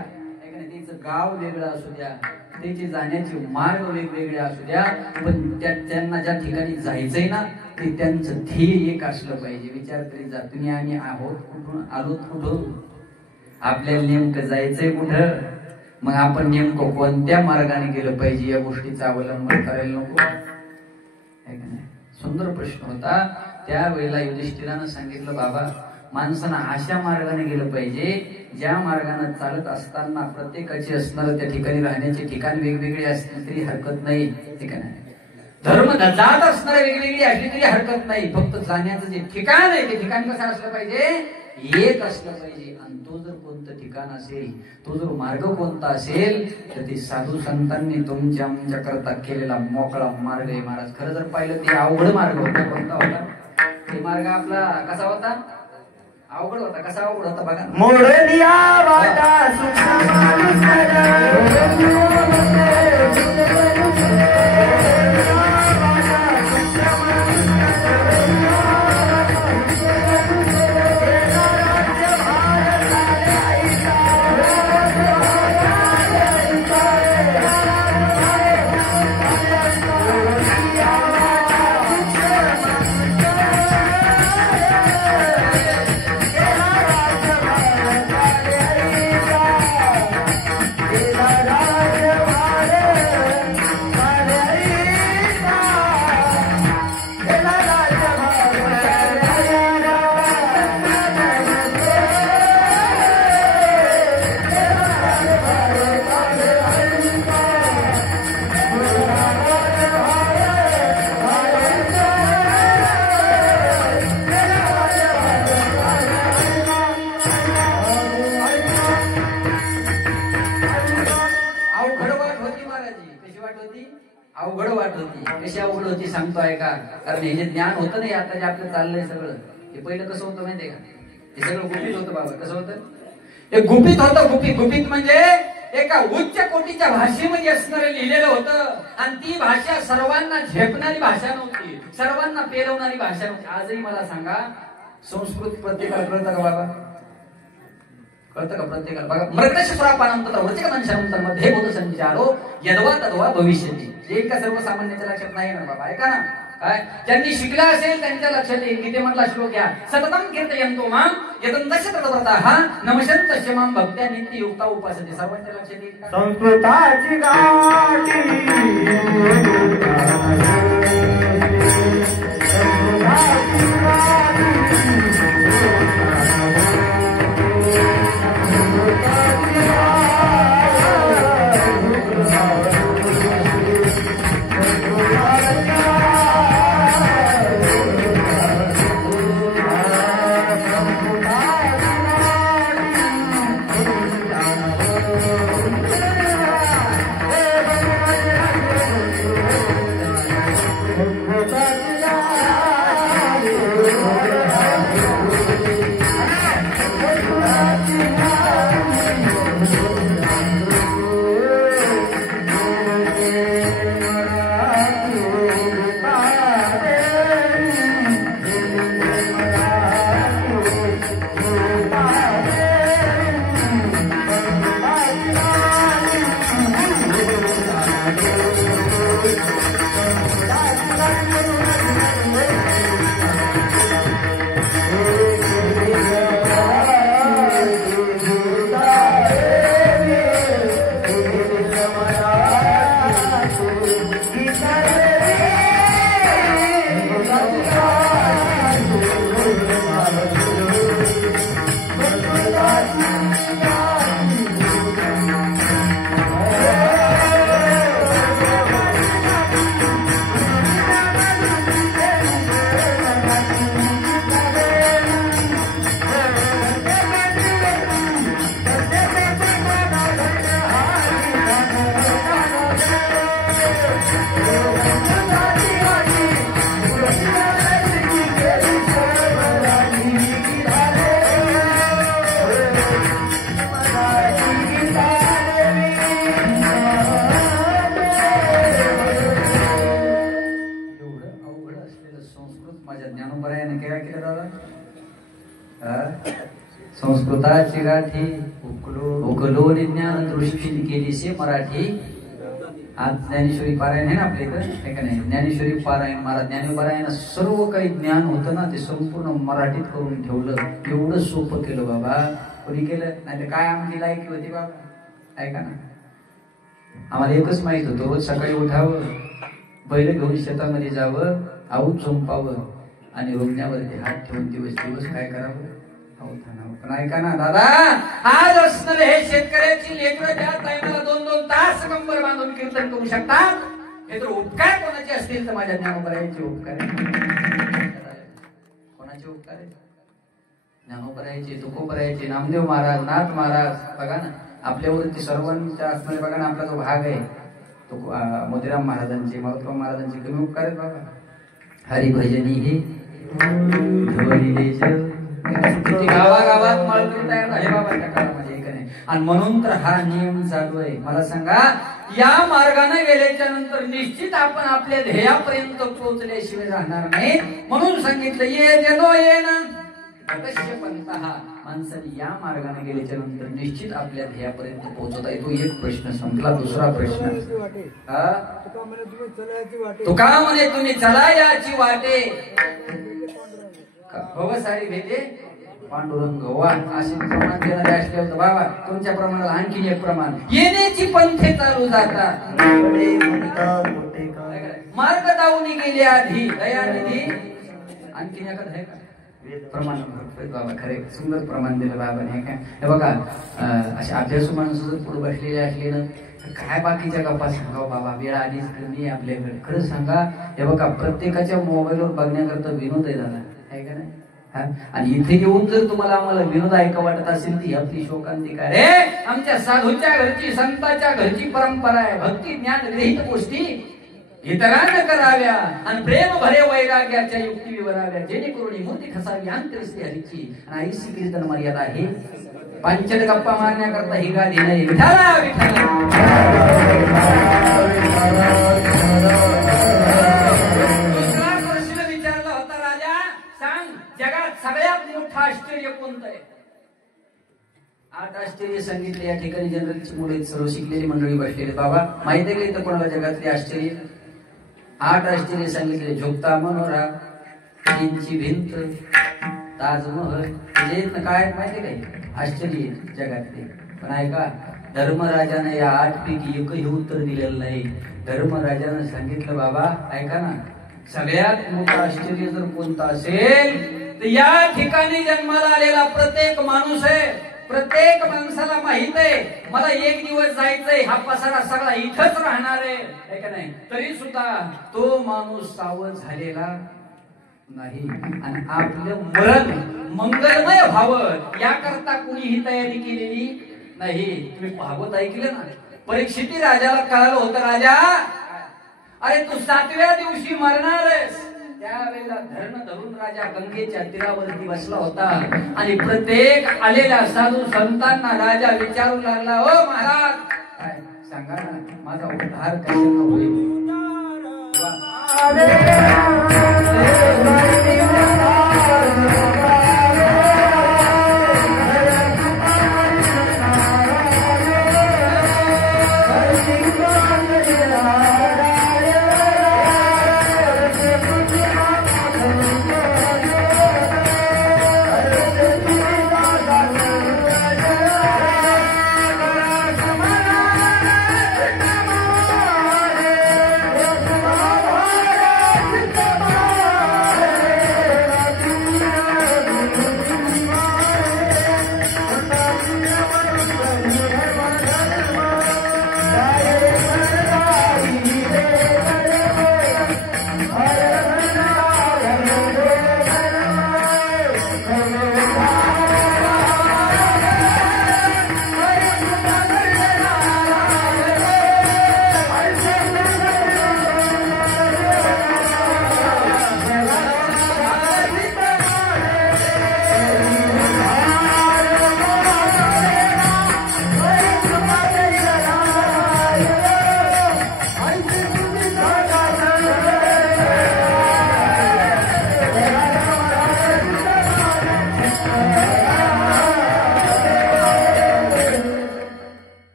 त्याचं गाव वेगळं असू द्या, त्याचे जाण्याचे मार्ग वेगवेगळे असू द्या, पण त्यांना ज्या ठिकाणी जायचंय ना, ते त्यांचं ध्येय एक असलं पाहिजे. विचार करीत जा, तुम्ही आम्ही आहोत कुठून, आलोत कुठून, आपल्याला नेमकं जायचंय कुठं, मग आपण नेमकं कोणत्या मार्गाने गेलं पाहिजे या गोष्टीचा अवलंबन करायला नको. सुंदर प्रश्न होता. त्यावेळेला युधिष्ठिरानं सांगितलं, बाबा माणसानं अशा मार्गाने गेलं पाहिजे ज्या मार्गाने चालत असताना प्रत्येकाची असणार त्या ठिकाणी राहण्याचे ठिकाण वेगवेगळे असले तरी हरकत नाही. ठीक आहे, धर्म जात असणारे वेगवेगळी असली तरी हरकत नाही. फक्त जाण्याचं जे ठिकाण आहे ते ठिकाण कसं असलं पाहिजे, एक असलं पाहिजे. आणि तो जर कोणतं ठिकाण असेल, तो जर मार्ग कोणता असेल, तर ते साधू संतांनी तुमच्या आमच्या करता केलेला मोकळा मार्ग आहे महाराज. खरं जर पाहिलं ते अवघड मार्ग होता. कोणता होता ते मार्ग? आपला कसा होता? अवघड होता. कसा अवघड होता बघा. मोडलिया वाटा कशी अवघड होती सांगतो ऐका. कारण हे जे ज्ञान होतं नाही आता जे आपलं चाललंय सगळं, हे पहिलं कसं होतं माहितीये का? हे सगळं गुपित होतं बाबा. कसं होतं? हे गुपित होतं. गुपित म्हणजे एका उच्च कोटीच्या भाषेमध्ये असणारं लिहिलेलं होतं. आणि ती भाषा सर्वांना झेपणारी भाषा नव्हती, सर्वांना पेलवणारी भाषा नव्हती. आजही मला सांगा, संस्कृत प्रत्येकाला कळतं का बाबा? कळतं का प्रत्येकाला? बघा, मृगशिप्रापानं तत्र वृचिकमंशनंतरमध्ये बोध संचारो यद्वा तद्वा भविष्यति. जे का सर्वसामान्याच्या लक्षात नाही ना बाबा, ऐका ना. काय ज्यांनी शिकला असेल त्यांच्या लक्षात येईल. गीते मधला श्लोक घ्या. सततम कीर्तयन्तो मां यदन्तश्च तद्व्रताः नमस्यन्तश्च मां भक्त्या नित्ययुक्ता उपासते. सर्वांच्या लक्षात येईल का? संस्कृताची संस्कृताची गाठी उकलो ज्ञान दृष्टी केलीसे मराठी. आज ज्ञानेश्वरी पारायण आहे ना आपल्या इथं, आहे का नाही? ज्ञानेश्वरी पारायण, महाराज ज्ञानेश्वरायण सर्व काही ज्ञान होतं ना ते संपूर्ण मराठीत करून ठेवलं. एवढं सोपं केलं बाबा. कोणी केलं? नाही तर काय आमची लायकी होती बाबा, ऐका ना. आम्हाला एकच माहित होतं, रोज सकाळी उठावं, बैल घेऊन शेतामध्ये जावं, आऊत चोंपावं आणि रोमण्यावरती हात ठेवून दिवस काय करावं? पण ऐका ना दादा, आज असणारे हे शेतकऱ्याची लेकरं ज्या टाइमला 2-2 तास कंबर बांधून कीर्तन करू शकतात, हे तर उपकार कोणाचे असतील तर माझ्या ज्ञानोबरायांचे उपकार आहेत. कोणाचे उपकार आहेत? ज्ञानोबरायांचे, तुकोबरायांचे, नामदेव महाराज, नाथ महाराज. बघा ना आपल्यावरती सर्वांच्या असणारे, बघा ना आपला जो भाग आहे तो मोतीराम महाराजांचे, मारुतराम महाराजांचे कमी उपकार आहेत बाबा. हरिभजनी हे गावागावात मळकरी तयार झाले बाबा त्या काळामध्ये, एक नाही. आणि म्हणून तर हा नियम चालू आहे. मला सांगा, या मार्गाने गेल्याच्या नंतर निश्चित आपण आपल्या ध्येयापर्यंत पोहोचल्याशिवाय राहणार नाही. म्हणून सांगितलं ये देनो ये ना माणसाने या मार्गाने गेल्याच्या नंतर निश्चित आपल्या ध्येयापर्यंत पोहोचता येतो. एक प्रश्न संपला. दुसरा प्रश्न, तुका म्हणे तुम्ही चला याची वाटे सारी भेटे पांडुरंग वा. असे प्रमाण देणारे असले होते बाबा. तुमच्या प्रमाणाला आणखीन एक प्रमाण, येण्याची पंथे चालू जातात, मार्ग दावून गेले आधी दयानिधी. आणखीन एखादं आहे का प्रमाण? बाबा खरे सुंदर प्रमाण दिलं बाबाने. काय हे बघा, असे अभ्यासू माणसं जर पुढे बसलेले असले ना, काय बाकीच्या गप्पा सांगावं बाबा, वेळ आलीच कमी आपल्याकडे. खरंच सांगा, हे बघा प्रत्येकाच्या मोबाईलवर बघण्याकरता विनोद आहे झाला, आहे का नाही? आणि इथे येऊन जर तुम्हाला आम्हाला विनोद ऐका वाटत असेल ती आपली शोकांतिका रे. आमच्या साधूच्या घरची, संतांच्या घरची परंपरा आहे. भक्ती ज्ञान विरहित गोष्टी इतरांना कराव्या आणि प्रेम भरे वैराग्याच्या युक्ती विवराव्या जेणेकरून मूर्ती खसावी अंतरस्ती हरीची आणि आईसी कीर्तन मर्यादा आहे पंचद गप्पा मारण्याकरता ही गादी नाही विठाला विठाला दुसरा प्रश्न विचारला होता राजा सांग जगात सगळ्यात मोठं आश्चर्य कोणतं आहे 8 आश्चर्य सांगितले या ठिकाणी जनरलची मुले सर्व शिकलेली मंडळी बसलेले बाबा माहिती आहे का कोणाला जगातले आश्चर्य 8 आश्चर्य सांगितले झोपता मनोरा चीनची भिंत ताजमहल म्हणजे काय माहिती काय आश्चर्य जगातले पण ऐका धर्मराजाने या 8 पैकी एकही उत्तर दिलेलं नाही धर्मराजाने सांगितलं बाबा ऐका ना सगळ्यात मोठं आश्चर्य जर कोणतं असेल तर या ठिकाणी जन्माला आलेला प्रत्येक माणूस आहे प्रत्येक माणसाला माहित आहे मला एक दिवस जायचंय हा पसारा सगळा इथंच राहणार आहे का नाही तरी सुद्धा तो माणूस सावध झालेला नाही आणि आपलं मरण मंगलमय व्हावं याकरता कुणीही तयारी केलेली नाही तुम्ही भागवत ऐकलं ना परीक्षिती राजाला कळालं होतं राजा अरे तू 7व्या दिवशी मरणार आहेस त्यावेळेला धरण धरून राजा गंगेच्या तीरावरती बसला होता आणि प्रत्येक आलेल्या साधू संतांना राजा विचारू लागला ओ महाराज काय सांगा ना माझा उद्धार कशाने होईल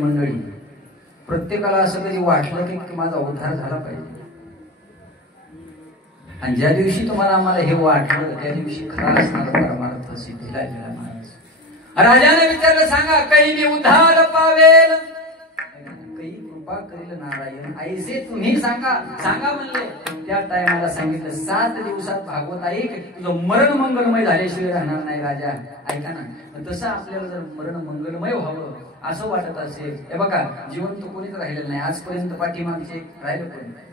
मंडळी प्रत्येकाला असं कधी वाटलं की माझा उद्धार झाला पाहिजे आणि ज्या दिवशी तुम्हाला आम्हाला हे वाटलं त्या दिवशी खरा असणार परमार्थ सिद्धीला गेला महाराज राजाने विचारलं सांगा काही उद्धार पावेल काही कृपा करेल नारायण ऐसे तुम्ही सांगा सांगा म्हणले त्या टायमाला सांगितलं 7 दिवसात भागवत ऐक तुझं मरण मंगलमय झाल्याशिवाय राहणार नाही राजा ऐका ना तसं आपल्याला जर मरण मंगलमय व्हावं असं वाटत असेल हे बघा जिवंत कोणीच राहिलेलं नाही आजपर्यंत पाठीमागचे राहिलं कोणी नाही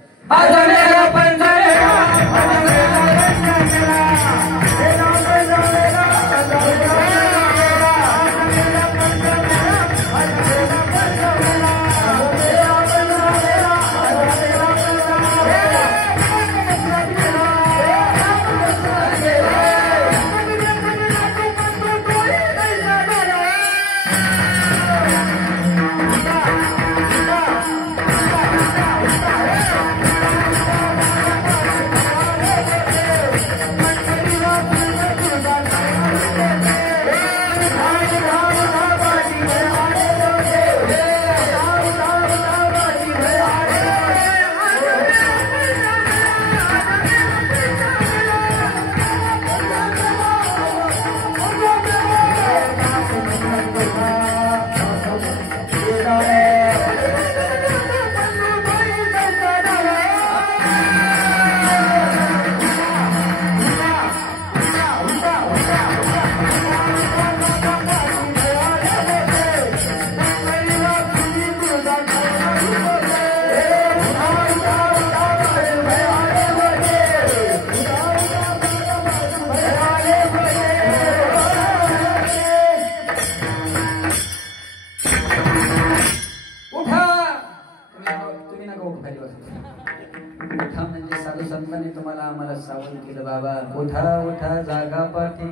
सावध केलं. बाबा उठा उठा जागा पाठी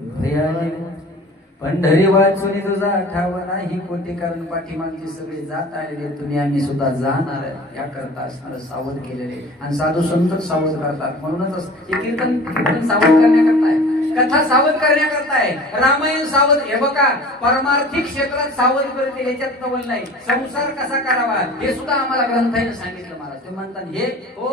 भयाली पंढरी वाचून तुझा ठाव नाही कोटी, कारण पाठीमागचे सगळे जात आलेले तुम्ही आम्ही सुद्धा जाणार याकरता असणार सावध केलेले. आणि साधू संत सावध करतात. म्हणूनच हे कीर्तन सावध करण्याकरता आहे, कथा सावध करण्याकरता आहे, रामायण सावध. हे बघा परमार्थिक क्षेत्रात सावध करते याच्यात नवल नाही. संसार कसा करावा हे सुद्धा आम्हाला ग्रंथाने सांगितलं. महाराज ते म्हणतात हे हो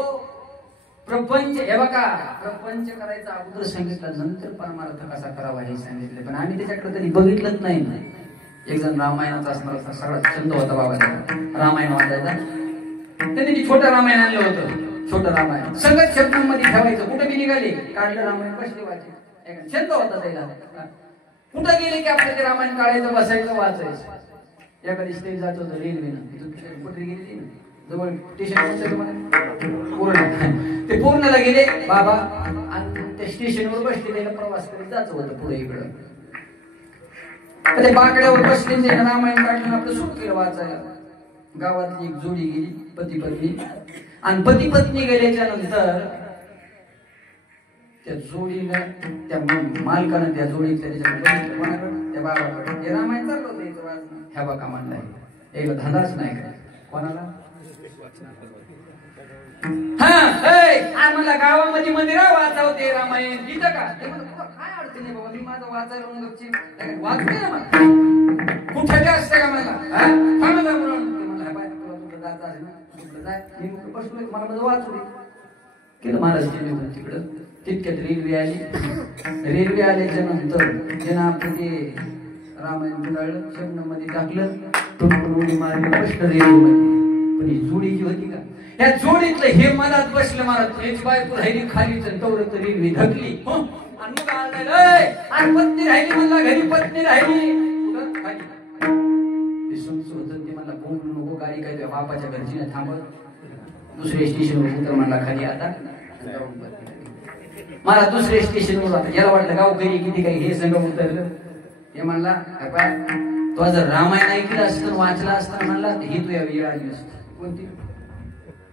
प्रपंच, हे बघा प्रपंच करायचं अगोदर सांगितलं, नंतर परमार्थ कसा करावा हे सांगितलं. पण आम्ही त्याच्याकडे कधी बघितलंच नाही. एक जण रामायणाचा असणारा सगळा छंद होता बाबाचा, रामायण वाचायचा. त्यांनी छोटं रामायण आणलं होतं. छोटं रामायण सगळ्यात शब्दांमध्ये ठेवायचं. कुठे बी निघाले काढलं रामायण बसले वाचायचे. छंद होता त्याला. कुठं गेले की आपलं ते रामायण काढायचं, बसायचं, वाचायचं. एखादी स्टेज जात होतं रेल्वेनं, कुठे गेली जवळ स्टेशन ते पूर्णला गेले बाबा आणि त्या स्टेशनवर बसले. त्याला प्रवास करीत जायचं होतं पुढे इकडं. ते बाकड्यावर बसले, रामायण काढलं, आपलं सुरू केलं वाचायला. गावातली एक जोडी गेली, पती पत्नी. आणि पती पत्नी गेल्याच्या नंतर त्या जोडीनं, त्या मालकानं त्या जोडीच्या त्याच्याकडे कोणाकडे, त्या बाबाकडे हे रामायण चाललं होतं. ह्या बघा म्हणलाय एक धंदाच नाही काय कोणाला. हा मला गावामध्ये मंदिर वाचावते रामायण तिथं का काय अडचण आहे बाबा, मी माझं वाचायला वाचते ना मला कुठे बी असतं का मला मला माझं वाचू दे केलं. महाराज केले तिकडं. तितक्यात रेल्वे आली. रेल्वे आल्याच्या नंतर ज्यानं आपण ते रामायण गुंडाळलं, शब्दामध्ये टाकलं, टोकून उडी मारली बसलं रेल्वेमध्ये. पण ही जोडी जी होती का, या जोडीतलं हे मनात बसलं. महाराज एक बायको राहिली खालीच, तवरत रेल्वे धकली. आणि पत्नी राहिली म्हणला घरी, पत्नी राहिली ते म्हणला बोलू नको, गाडी काय तुझ्या बापाच्या घरची नाही थांबत, दुसऱ्या स्टेशनवर उतर म्हणला खाली. आता मला दुसऱ्या स्टेशनवर आता याला वाटलं गावकरी किती काही हे सगळं उतरलं. हे म्हणला तो जर रामायण ऐकलं असतं, वाचलं असतं म्हणला ही तुझ्या वेळ आली असत. कोणती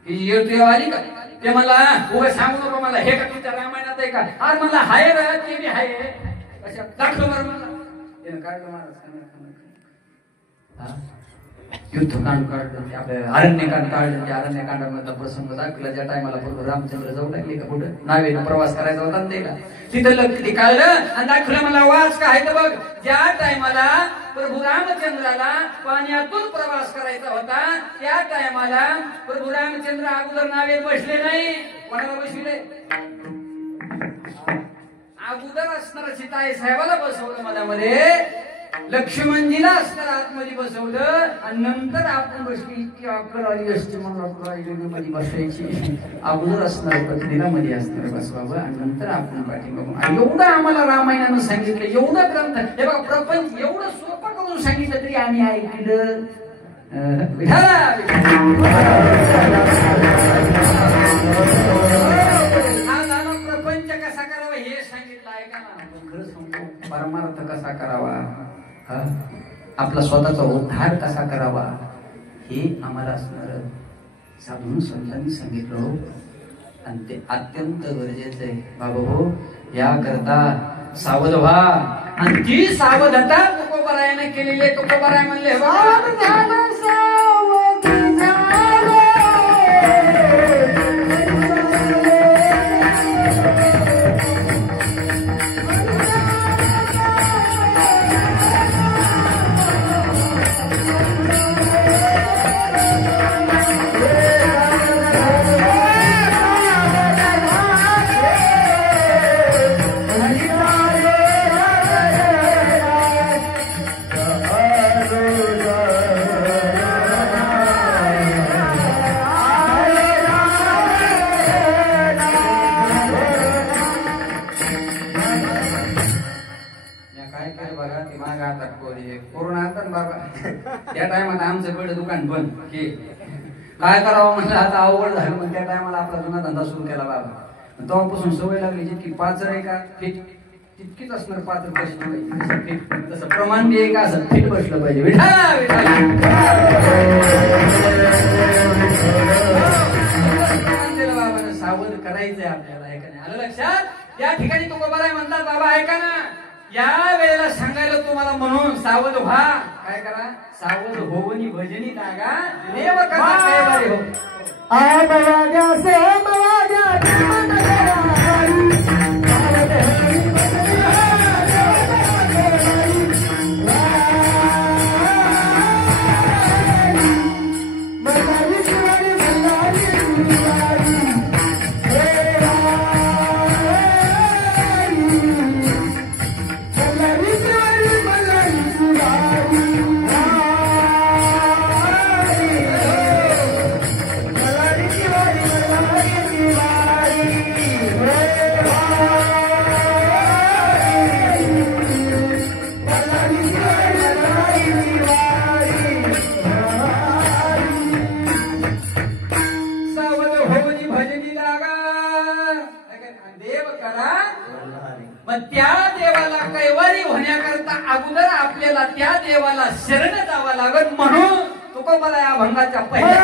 ही येळ तुझ्या आली का ते मला उभं सांगू नको मला, हे का तुमच्या रामायणात आहे का. आज मला हाय रा ते बी हाय कशा दाखव बरं मला. काढलं महाराज युद्धकांड काढलं, आपल्या अरण्यकांड काढलं. त्या अरण्यकांडामधला प्रसंग दाखला. ज्या टायमाला पूर्व रामचंद्र जाऊ लागले का कुठं नावेनं प्रवास करायचा होता ना त्याला, तिथं ते काढलं आणि दाखवलं मला वाच काय तर बघ. ज्या टायमाला प्रभू रामचंद्राला पाण्यातून प्रवास करायचा होता त्या टायमाला प्रभू रामचंद्र अगोदर नावेत बसले नाही. कोणाला बसले अगोदर असणारा सीताई साहेबाला बसवलं मनामध्ये, लक्ष्मणजीला असणारा आतमध्ये बसवलं आणि नंतर आपण बसली. इतकी अक्कल आली असते म्हणून मध्ये बसायची. अगोदर असणार पत्नीला मध्ये असणार बसवावं आणि नंतर आपण पाठीमागून. एवढं आम्हाला रामायणानं सांगितलं, एवढं ग्रंथ हे बघा प्रपंच एवढं सोपं करून सांगितलं तरी आम्ही ऐकलं. प्रपंच कसा करावा हे सांगितलं ऐका ना. खरं सांगतो परमार्थ कसा करावा, आपला स्वतःचा उद्धार कसा करावा हे आम्हाला असणार साधून संतांनी सांगितलं. आणि ते अत्यंत गरजेचं आहे बाबा हो. याकरता सावध व्हा. आणि ती सावधता तुकोबारायाने केलेली आहे. तुकोबाराय म्हणले त्या टायमात आमचं पहिलं दुकान बंद की काय करावं म्हणलं आता अवघड झालं. पण त्या टायमाला आपला जुना धंदा सुरू केला बाबा. तेव्हापासून सवय लागली जितकी पाचर आहे का फिट तितकीच असणार. पाचर बसलं पाहिजे तसं प्रमाण बी आहे का असं फिट बसलं पाहिजे. बाबानं सावध करायचंय आपल्याला. या ठिकाणी तुकोबाराय म्हणतात बाबा ऐका ना, या वेळेला सांगायला तुम्हाला म्हणून सावध व्हा. काय करा? सावध होवनी भजनी लागा देव कथा कैवारी हो. त्या देवाला कैवारी होण्याकरता अगोदर आपल्याला त्या देवाला शरण जावं लागत. म्हणून तुकोबाला या अभंगाच्या पहिल्या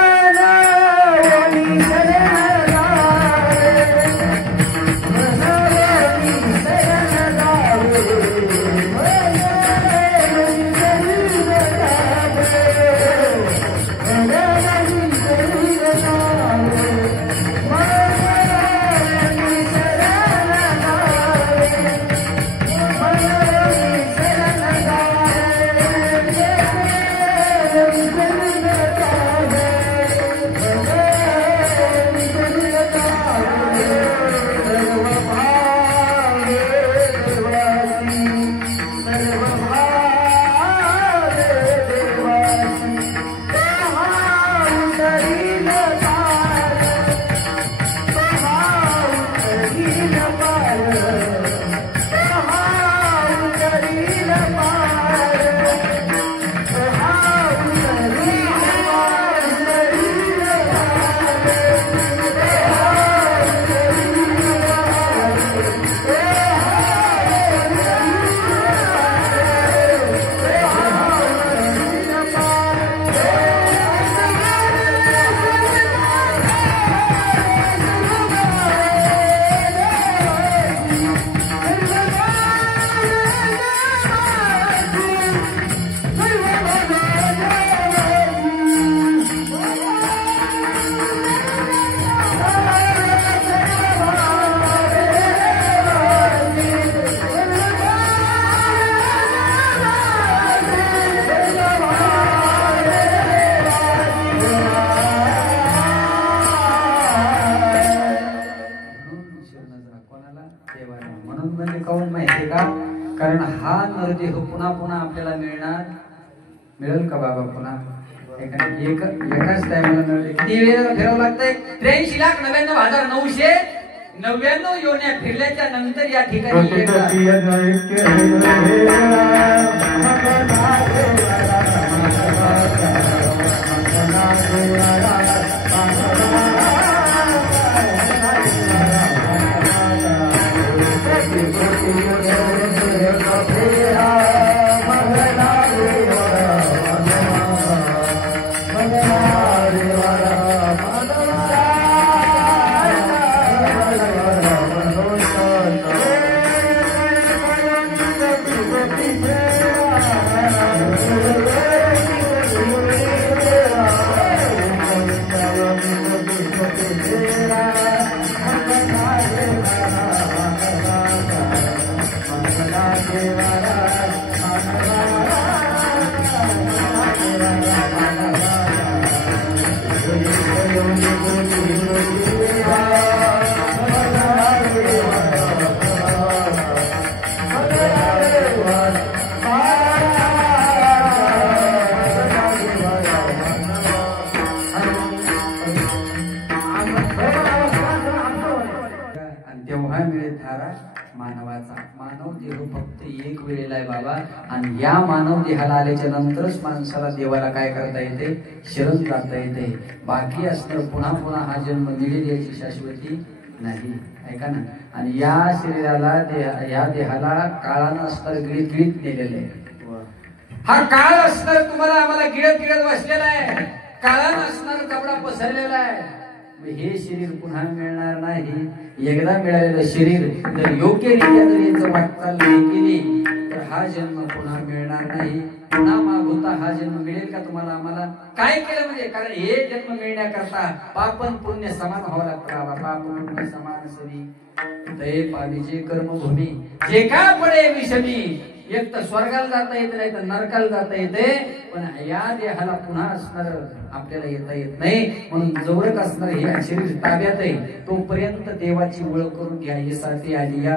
कारण हा नरदेह पुन्हा पुन्हा आपल्याला मिळेल का बाबा? पुन्हा एकाच टायमाला मिळेल. किती वेळेला फिरावं लागतंय? 83,99,999 योन्या फिरल्याच्या नंतर या ठिकाणी मानव देह फक्त एक वेळेला आहे बाबा. आणि या मानव देहाला आल्याच्या नंतरच माणसाला देवाला काय करता येते? शरण जाता येते. बाकी असतं पुन्हा पुन्हा हा जन्म मिळेल याची शाश्वती नाही. ऐका ना. आणि या शरीराला या देहाला काळानं अस्तर गिळीत गिळीत नेलेलं आहे. हा काळ असणार तुम्हाला आम्हाला गिळत गिळत बसलेला आहे. काळानं असणार कपडा पसरलेला आहे. हे शरीर पुन्हा मिळणार नाही। एकदा मिळालेलं शरीर जर योग्यरित्या जर याचं वाटचाल नाही केली तर हा जन्म पुन्हा मिळणार नाही। पुन्हा मागोता हा जन्म मिळेल का तुम्हाला आम्हाला? काय केलं म्हणजे? कारण हे जन्म मिळण्याकरता पाप आणि पुण्य समान व्हावं लागतं। पाप पुण्य समान सरी ते पावीचे कर्मभूमी जे का पडे विषमी। एक तर स्वर्गाला जाता येत नाही तर नरकाला जाता येते, पण या देहाला पुन्हा असणार आपल्याला येता येत नाही। म्हणून जवळक असणार हे शरीर ताब्यात आहे तोपर्यंत देवाची ओळख करून घ्या। हे साठी आली या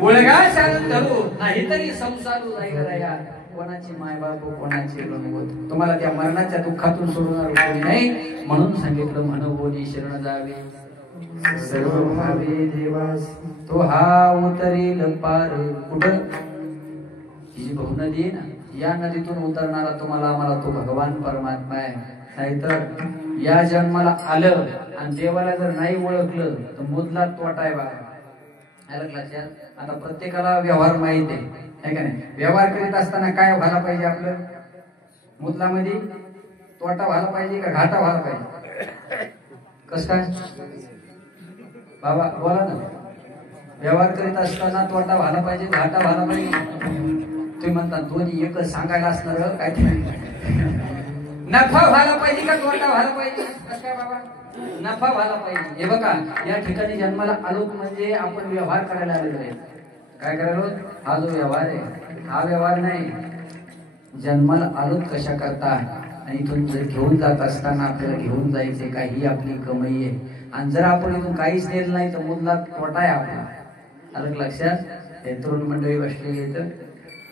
ओळगा शांत धरू नाही तरी संसारू जाईल रया। कोणाची मायबाप कोणाची रणवत, तुम्हाला त्या मरणाच्या दुःखातून सोडणार कोणी नाही। म्हणून सांगितलं म्हणोनी शरण जावे सर्व भावे देवास, तो हा उतरेल पार। कुठं? ही जी बहु नदी आहे ना, या नदीतून उतरणारा तुम्हाला आम्हाला तो भगवान परमात्मा आहे। नाहीतर या जन्माला आलं आणि देवाला जर नाही ओळखलं तर मुदला तोटा आहे बाबा। लक्षात? आता प्रत्येकाला व्यवहार माहित आहे का नाही? व्यवहार करीत असताना काय व्हायला पाहिजे? आपलं मुदलामध्ये तोटा व्हायला पाहिजे का घाटा व्हायला पाहिजे? कस काय बाबा बोला ना? व्यवहार करीत असताना तोटा व्हायला पाहिजे घाटा व्हायला पाहिजे? तुम्ही म्हणता दोन्ही एकच सांगायला असणार काय? नफा व्हायला पाहिजे का तोटा व्हायला पाहिजे? कसं काय बाबा? नफा व्हायला पाहिजे। हे बघा या ठिकाणी जन्माला आलो म्हणजे आपण व्यवहार करायला आलेलो आहे। काय करायलो? हा जो व्यवहार आहे हा व्यवहार नाही। जन्माला आलो कशा करता आणि इथून जर घेऊन जात असताना आपल्याला घेऊन जायचे काही आपली कमाई आहे, आणि जर आपण इथून काहीच नेलं नाही तर मुदला तोटा आहे आपला। अलग लक्षात? हे तरुण मंडळी बसलेली आहेत,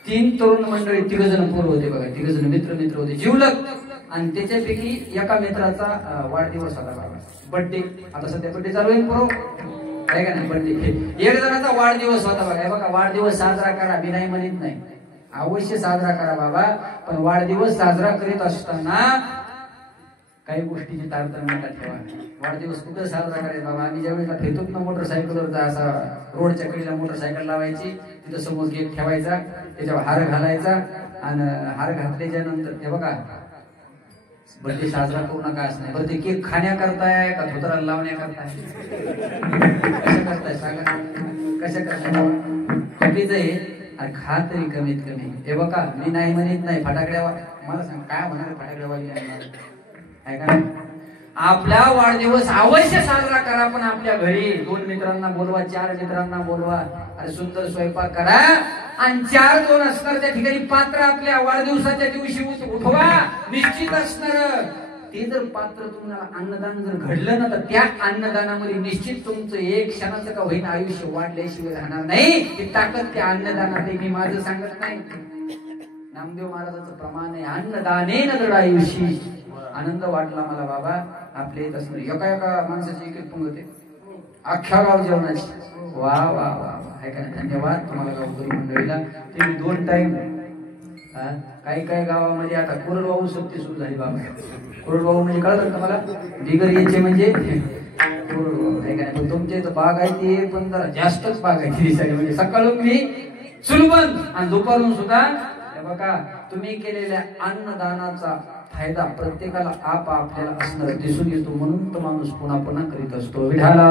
3 तरुण मंडळी, 3 जण पूर्व होते बघा, 3 जण मित्र होते जीवलग, आणि त्याच्यापैकी एका मित्राचा वाढदिवस होता बाबा, बर्थडे। आता सध्या बर्थडे चालू आहे पूर्व आहे का नाही? बर्थडे एक जणाचा वाढदिवस होता बघा। बघा वाढदिवस साजरा करा, मी नाही म्हणत नाही, अवश्य साजरा करा बाबा, पण वाढदिवस साजरा करीत असताना काही गोष्टीची तारतम्य ठेवा। वाढदिवस कुठं साजरा करायचा बाबा? आम्ही ज्यावेळेला फिरतो ना मोटरसायकलवर, असा रोडच्या कडेला मोटरसायकल लावायची, तिथं समोर केक ठेवायचा, त्याच्यावर हार घालायचा, आणि हार घातल्याच्या नंतर हे बघा बर्थडे साजरा करू नका असं नाही। बरं ते केक खाण्या करताय का धोत्राला लावण्या करताय? कशा करताय सांगा? कशा करताय? चुकीचं आहे, आणि खा तरी कमीत कमी। हे बघा मी नाही म्हणत नाही, फटाकड्यावर मला सांग काय होणार? फटाकड्यावाली आहे का? आपला वाढदिवस अवश्य साजरा करा, पण आपल्या घरी 2 मित्रांना बोलवा, 4 मित्रांना बोलवा, आणि सुंदर स्वयंपाक करा, आणि 4-2 असणार त्या ठिकाणी पात्र आपल्या वाढदिवसाच्या दिवशी उठवा निश्चित असणार। ते जर पात्र तुम्हाला अन्नदान जर घडलं ना, तर त्या अन्नदानामध्ये निश्चित तुमचं एक क्षणाचं का होईना आयुष्य वाढल्याशिवाय राहणार नाही। ती ताकद त्या अन्नदानात आहे, मी माझं सांगत नाही। नामदेव महाराजांचं प्रमाण आहे, अन्नदानेन दृढायुषी। आनंद वाटला मला बाबा आपले येत असणार एका माणसाची एक पंगत अख्ख्या गाव जेवणाची। वा वा वा वा, आहे का? धन्यवाद तुम्हाला गावकरी मंडळीला। ते 2 टाइम काही गावामध्ये आता कोरडवाहू सक्ती सुरू झाली बाबा। कोरडवाहू म्हणजे कळलं तुम्हाला? बिगर यायचे म्हणजे कोरडवाहू, आहे का? पण तुमच्या इथं बाग आहे ते पण जरा जास्तच बाग आहे ती, म्हणजे सकाळून मी चुलबंद आणि दुपारून सुद्धा। बघा तुम्ही केलेल्या अन्नदानाचा फायदा प्रत्येकाला आपल्याला असणार दिसून येतो, म्हणून तो माणूस पुन्हा पुन्हा करीत असतो। विठाला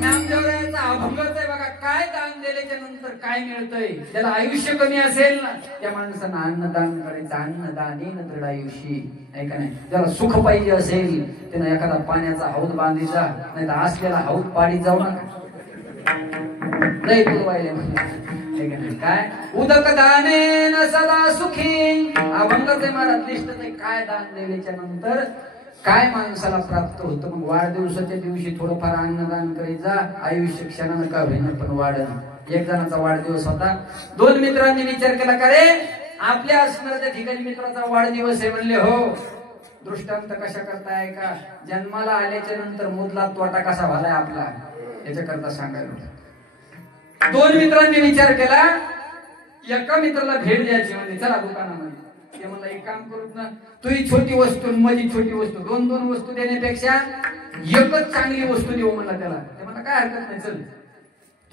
नामदेवरायांचा अभंगच आहे बघा। काय दान दिल्याच्या नंतर काय मिळतंय? त्याला आयुष्य कमी असेल ना, त्या माणसानं अन्नदान करायचं, अन्नदानेन दृढायुषी, आहे का नाही? त्याला सुख पाहिजे असेल त्यानं एखादा पाण्याचा हौद बांधायचा, नाही तर असलेला हौद पाडीत जाऊ नका, नाही पुरवायला काय? उदक दानेन सदा सुखी, अभंगच आहे महाराज लिस्ट नाही। काय दान दिल्याच्या नंतर काय माणसाला प्राप्त होतं? मग वाढदिवसाच्या दिवशी थोडंफार अन्नदान करायचा, आयुष्य क्षणानं का होईना पण वाढन। एक जणाचा वाढदिवस होता, 2 मित्रांनी विचार केला का रे आपल्या असणाऱ्या ठिकाणी मित्राचा वाढदिवस आहे, म्हणले हो। दृष्टांत कशा करताय का? जन्माला आल्याच्या नंतर मुदला तोटा कसा झालाय आपला याच्याकरता सांगायला। 2 मित्रांनी विचार केला, एका मित्राला भेट द्यायची, म्हणजे चला दुकानामध्ये। ते म्हणलं एक काम करू ना, तुझी छोटी वस्तू माझी छोटी वस्तू, 2 वस्तू देण्यापेक्षा एकच चांगली वस्तू देऊ म्हणला त्याला। ते म्हणला काय हरकत नाही, चल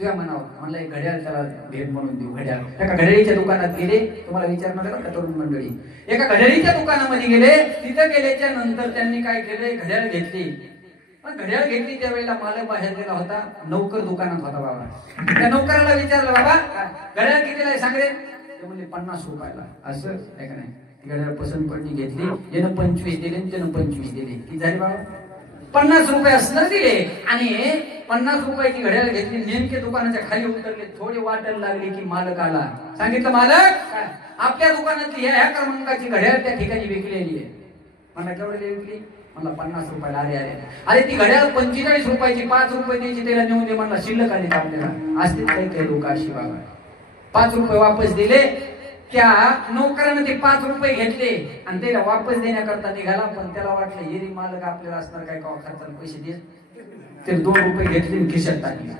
तुझ्या मनावर म्हणलं एक घड्याळ त्याला भेट म्हणून देऊ. घड्याळ एका घड्याळीच्या दुकानात गेले. तुम्हाला विचारणार का तरुण मंडळी, एका घड्याळीच्या दुकानामध्ये गेले. तिथं गेल्याच्या नंतर त्यांनी काय केले, घड्याळ घेतली. पण घड्याळ घेतली त्यावेळेला मालक बाहेर गेला होता, नौकर दुकानात होता. बाबा त्या नौकराला विचारलं, बाबा घड्याळ कितीला आहे सांग रे. ते म्हणजे 50 रुपयाला. असं आहे का नाही. घड्याळ पसंत पडली, घेतली. यानं 25 दिले, त्यानं 25 दिले. किती झाले बाबा, 50 रुपये असणार दिले. आणि 50 रुपयाची घड्याळ घेतली. नेमके दुकानाच्या खाली उतरले. थोडी वाटायला लागली की मालक आला. सांगितलं, मालक आपल्या दुकानातली ह्या क्रमांकाची घड्याळ त्या ठिकाणी विकलेली आहे. मला केवढी विकली, मला 50 रुपयाला. अरे अरे अरे ती घड्याळ 45 रुपयाची, 5 रुपये द्यायची त्याला नेऊन दे म्हणला. शिल्लक आली आपल्याला. असते काही काही लोक अशी बाबा. 5 रुपये वापस दिले. त्या नोकरानं ते 5 रुपये घेतले आणि त्याला वापस देण्याकरता निघाला. पण त्याला वाटलं हे मालक आपल्याला असणार काय, का खर्चाला पैसे दे. ते 2 रुपये घेतले खिशात टाकले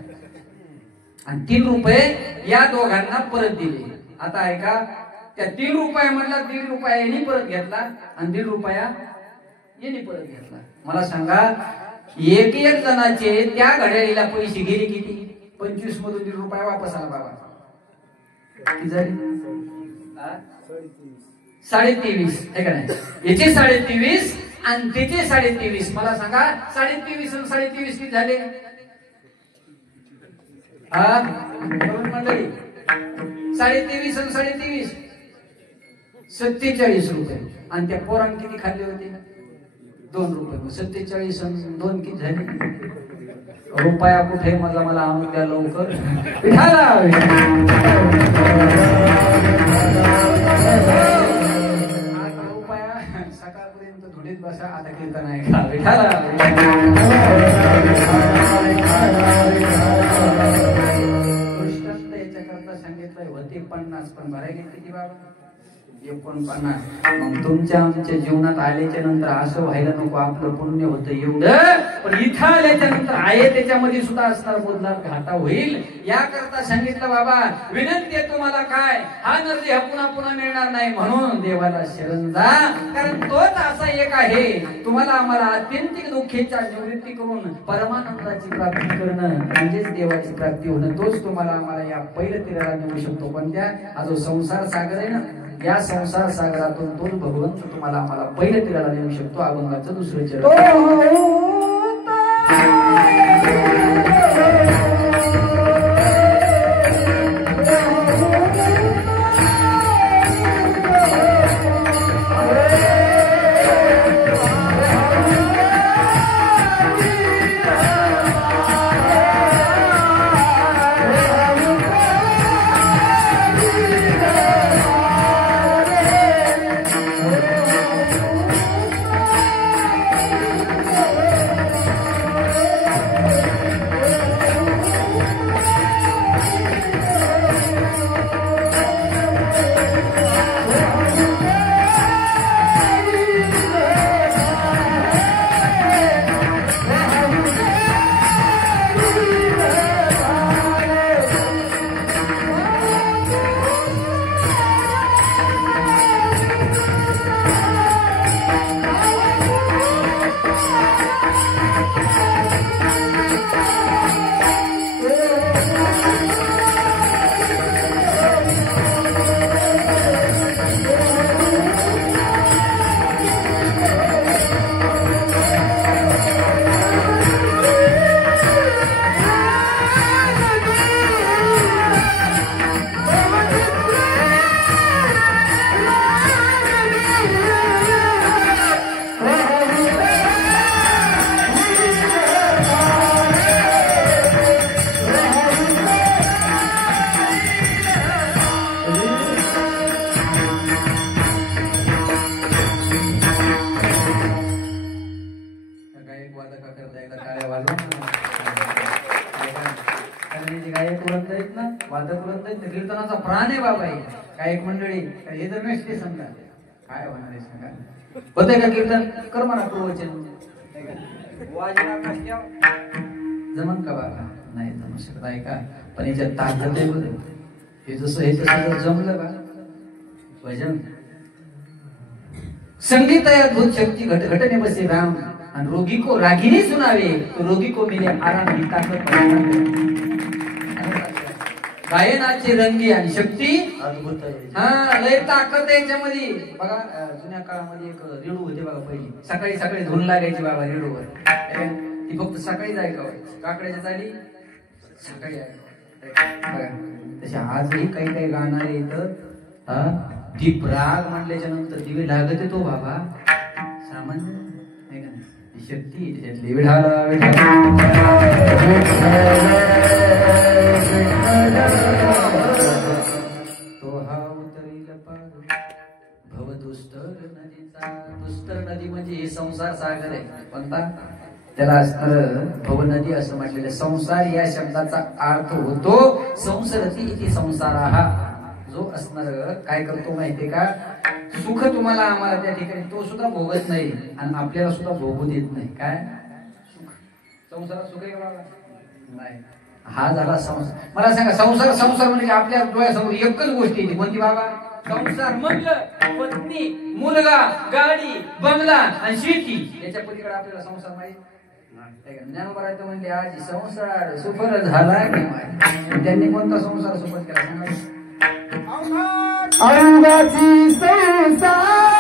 आणि 3 रुपये या दोघांना परत दिले. आता ऐका, त्या 3 रुपया म्हणला 1.5 रुपया यांनी परत घेतला आणि 1.5 रुपया यांनी परत घेतला. मला सांगा, एक जणाचे त्या घड्याळीला पैसे गेले किती, 25 मधून 1.5 रुपया वापस आला. बाबा किती झाले, 23.5 आहे का नाही. याचे 23.5 आणि त्याचे 23.5. मला सांगा 23.5 आणि 23.5 किती झाले. हा मंडळी, 23.5 आणि 23.5 47 रुपये. आणि त्या पोरांनी किती खाल्ले होते, 2 रुपये. 47 आणि 2 किती झाले. रुपया कुठे मला आणून द्या लवकर. रुपया सकाळपर्यंत धुडीत बसा. आता कीर्तन आहे का. विठाला याच्याकरता सांगितलंय होते 50, पण भरायला किती बाबा, 49. मग तुमच्या आमच्या जीवनात आल्याच्या नंतर असं व्हायला नको आपलं पुण्य होतं एवढं, पण इथं आल्याच्या नंतर आहे त्याच्यामध्ये सुद्धा असणार बोधणार घाटा होईल. याकरता सांगितलं बाबा, विनंती आहे तुम्हाला काय, हा नरदेह पुन्हा पुन्हा मिळणार नाही. म्हणून देवाला शरण जा, कारण तोच असा एक आहे. तुम्हाला आम्हाला आत्यंतिक दुःखेच्या निवृत्ती करून परमानंदाची प्राप्ती करणं म्हणजेच देवाची प्राप्ती होणं. तोच तुम्हाला आम्हाला या पहिल्या तीराला नेऊ शकतो. पण त्या हा जो संसार सागर आहे ना, या संसार सागरातून तोच भगवंत तुम्हाला आम्हाला पहिल्या तीराला नेऊ शकतो. अभंगाचं दुसरं चरण. कीर्तनाचा प्राण आहे बाबा. काय एक मंडळी हे जर नसते समजा काय होणार आहे सांगा. होतंय का कीर्तन, कर म्हणा प्रवचन. जमन का बाबा, नाही जमू शकत आहे का. पण याच्यात ताकद आहे बरं. हे जसं जमलं का भजन. संगीत आहे अद्भुत शक्ती घटने बसे राम, आणि रोगी को रागिनी सुनावे तो रोगी को मिले आराम. ही ताकद गायनाची रंगी आणि शक्ती अद्भुत आहे. हा लय ताकद आहे याच्यामध्ये. बघा जुन्या काळामध्ये एक रेडू होते बघा पहिली, सकाळी सकाळी धुन लागायची बाबा रेडूवर. ती फक्त सकाळीच ऐकावं, काकड्याच्या चाली सकाळी ऐकावं. बघा तसे आजही काही काही गाणारे इथं दीप राग म्हणल्याच्या नंतर दिवे लागत येतो बाबा, सामान्य नाही का नाही, शक्ती त्याच्यातली. विढाला तो हा उतरील पार भव दुस्तर नदीचा. दुस्तर नदी म्हणजे हे संसार सागर आहे. कोणता? त्याला असणार भव नदी असं म्हटलेलं. संसार या शब्दाचा अर्थ होतो संसरती इति संसार. हा जो असणार काय करतो माहितीये का, सुख तुम्हाला आम्हाला त्या ठिकाणी तो सुद्धा भोगत नाही आणि आपल्याला सुद्धा भोगू देत नाही. काय सुख? संसारात सुख आहे का नाही? हा झाला संसार. मला सांगा संसार संसार म्हणजे आपल्या डोळ्यासमोर एकच गोष्ट येते. कोणती बाबा? संसार म्हणलं पत्नी, मुलगा, गाडी, बंगला आणि शेती. याच्या पलीकडे आपल्याला संसार माहिती. ज्ञानोबा म्हणजे आज संसार सुफल झाला की माहिती. त्यांनी कोणता संसार सुफल केला सांगा? अंगाची संसार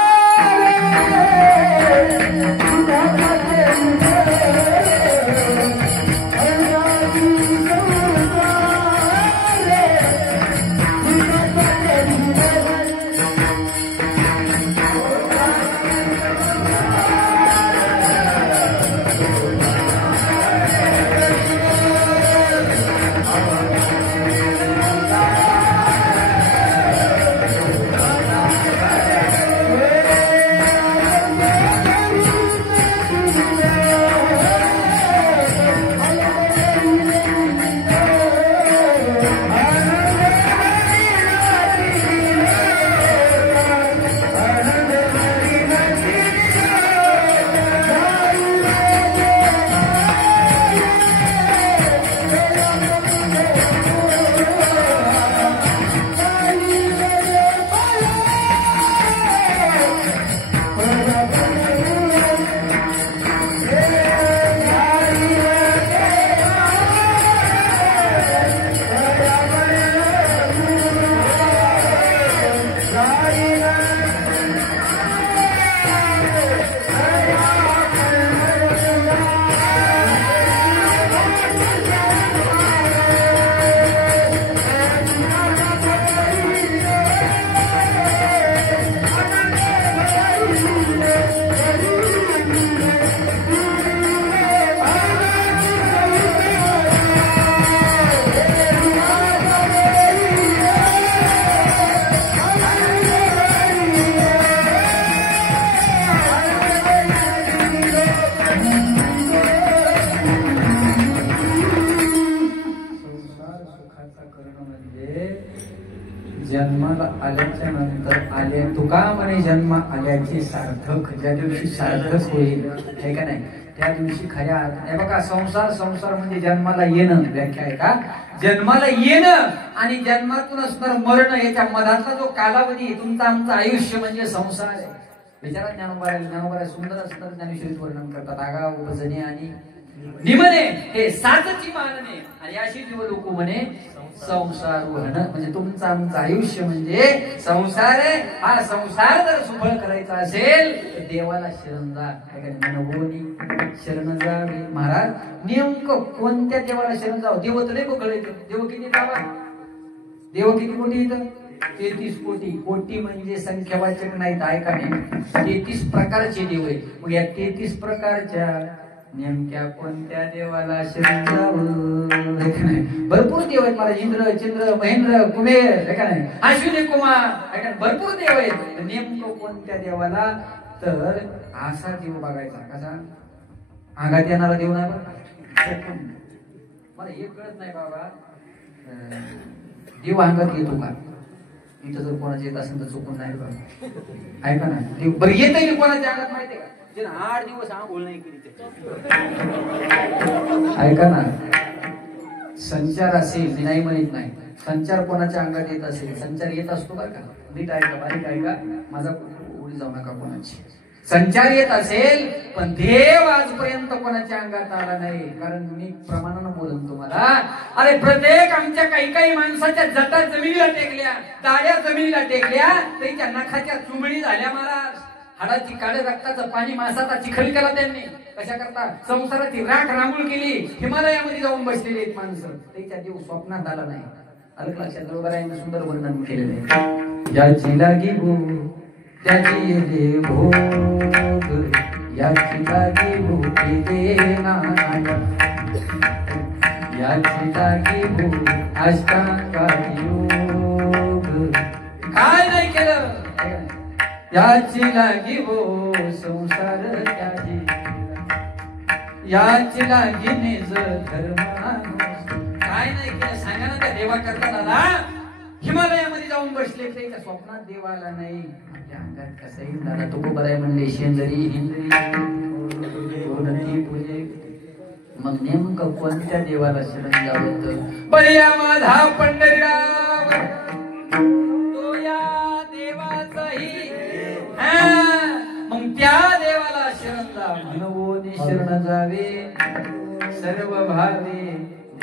जन्माला आल्याच्या नंतर आले तुका म्हणे जन्म आल्याचे सार्थक. ज्या दिवशी सार्थक होईल आहे का नाही त्या दिवशी खऱ्या हे बघा संसार संसार म्हणजे जन्माला येणं. व्याख्या आहे का? जन्माला येणं आणि जन्मातून असणार मरण याच्या मधातला जो कालावधी तुमचं आमचं आयुष्य म्हणजे संसार आहे. विचारा ज्ञानोबा सुंदर असतात ज्ञानेश्वरीत वर्णन करतात. आगा उपजने आणि निमने हे सातची मानणे आणि अशी जीव लोक म्हणे संसार वहन. म्हणजे तुमचं आमचं आयुष्य म्हणजे संसार आहे. हा संसार जर सुफळ करायचा असेल तर देवाला शरण जा. मनभोनी शरण जावे. महाराज नेमकं कोणत्या देवाला शरण जावं? देव तर नाही बघ. देव किती जावा? देव किती कोटी इथं? 33 कोटी. कोटी म्हणजे संख्यावाचक नाहीत. ऐका नाही 33 प्रकारचे देव आहे. मग या 33 प्रकारच्या नेमक्या कोणत्या देवाला शरण जावं? भरपूर देव आहेत महाराज. इंद्र, चंद्र, महेंद्र, कुबेर का नाही, अश्विनी कुमार भरपूर देव आहेत. नेमकं कोणत्या देवाला? तर असा देव बघायचा. कसा? अंगात येणारा देव नाही बघा. मला हे कळत नाही बाबा देव अंगात येतो का? इथं जर कोणाच्या येत असेल तर चुकून नाही बघा. ऐका ना देव बरं येत आहे कोणाच्या अंगात माहितीये का? 8 दिवस आंघोळ नाही केली. ऐका ना संचार असेल मी नाही म्हणत नाही. संचार कोणाच्या अंगात येत असेल संचार येत असतो बरं का? नीट ऐका बारीक ऐका. माझा उडी जाऊ नका कोणाची. संचार येत असेल पण देव आजपर्यंत कोणाच्या अंगात आला नाही. कारण मी प्रमाणानं बोलून तुम्हाला, अरे प्रत्येक आमच्या काही माणसाच्या जटा जमिनीला टेकल्या, दाड्या जमिनीला टेकल्या, त्यांच्या नखाच्या चुंबळी झाल्या महाराज. हाडाची काळे, रक्ताचं पाणी, मासाचा चिखल केला त्यांनी. कशा करता? संसाराची राख रांगोळ केली. हिमालयामध्ये जाऊन बसलेली आहेत माणसं, त्याच्या देव स्वप्नात आला नाही. अलग लक्षात गौरायांनी सुंदर वर्णन केलेलं आहे. ज्याची लागी भूक त्याची येते भोग, याची लागी भूकी देना, याची लागी भूक अष्टांगाची योग. काय नाही केलं याची लागी हो संसार त्याची, याची लागी निज धर्म. काय नाही केलं सांगा ना. त्या देवा करताना हिमालयामध्ये जाऊन बसले, त्याच्या स्वप्नात देव आला नाही. आपल्या अंगात कसं येईल दादा? तो बराय म्हणले शेंदरी हिंदरी पूजे. मग नेमकं कोणत्या देवाला शरण जावं? बलिया माझा पंढरीराव, तो या देवाचाही. मग त्या देवाला शरण जा म्हणून शरण जावे सर्व भावे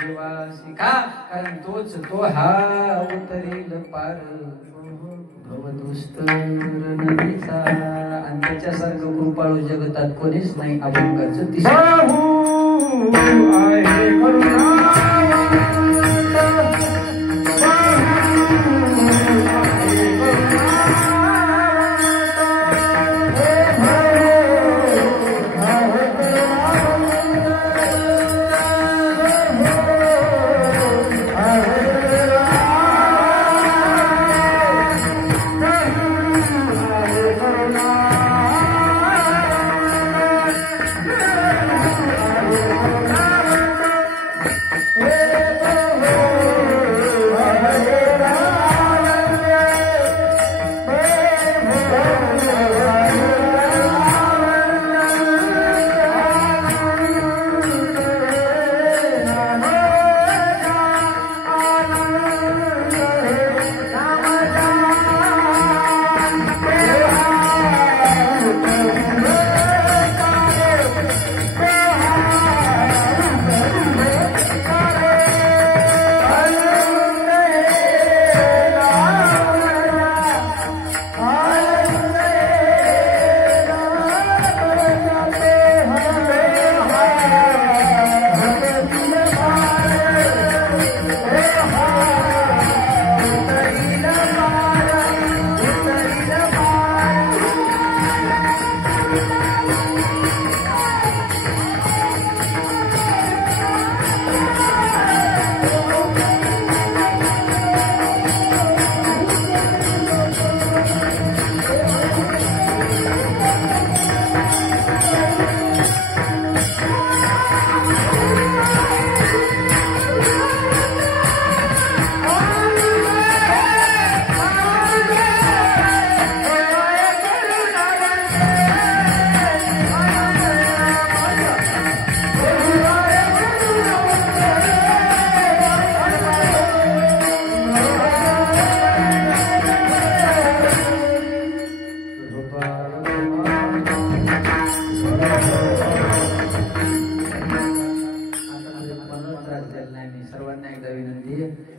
देवासी. का? कारण तोच तो हा उतरेल पार भवदुस्तर नदीचा. आणि त्याच्यासारखं कृपाळू जगतात कोणीच नाही. अभंगाचं तिसरं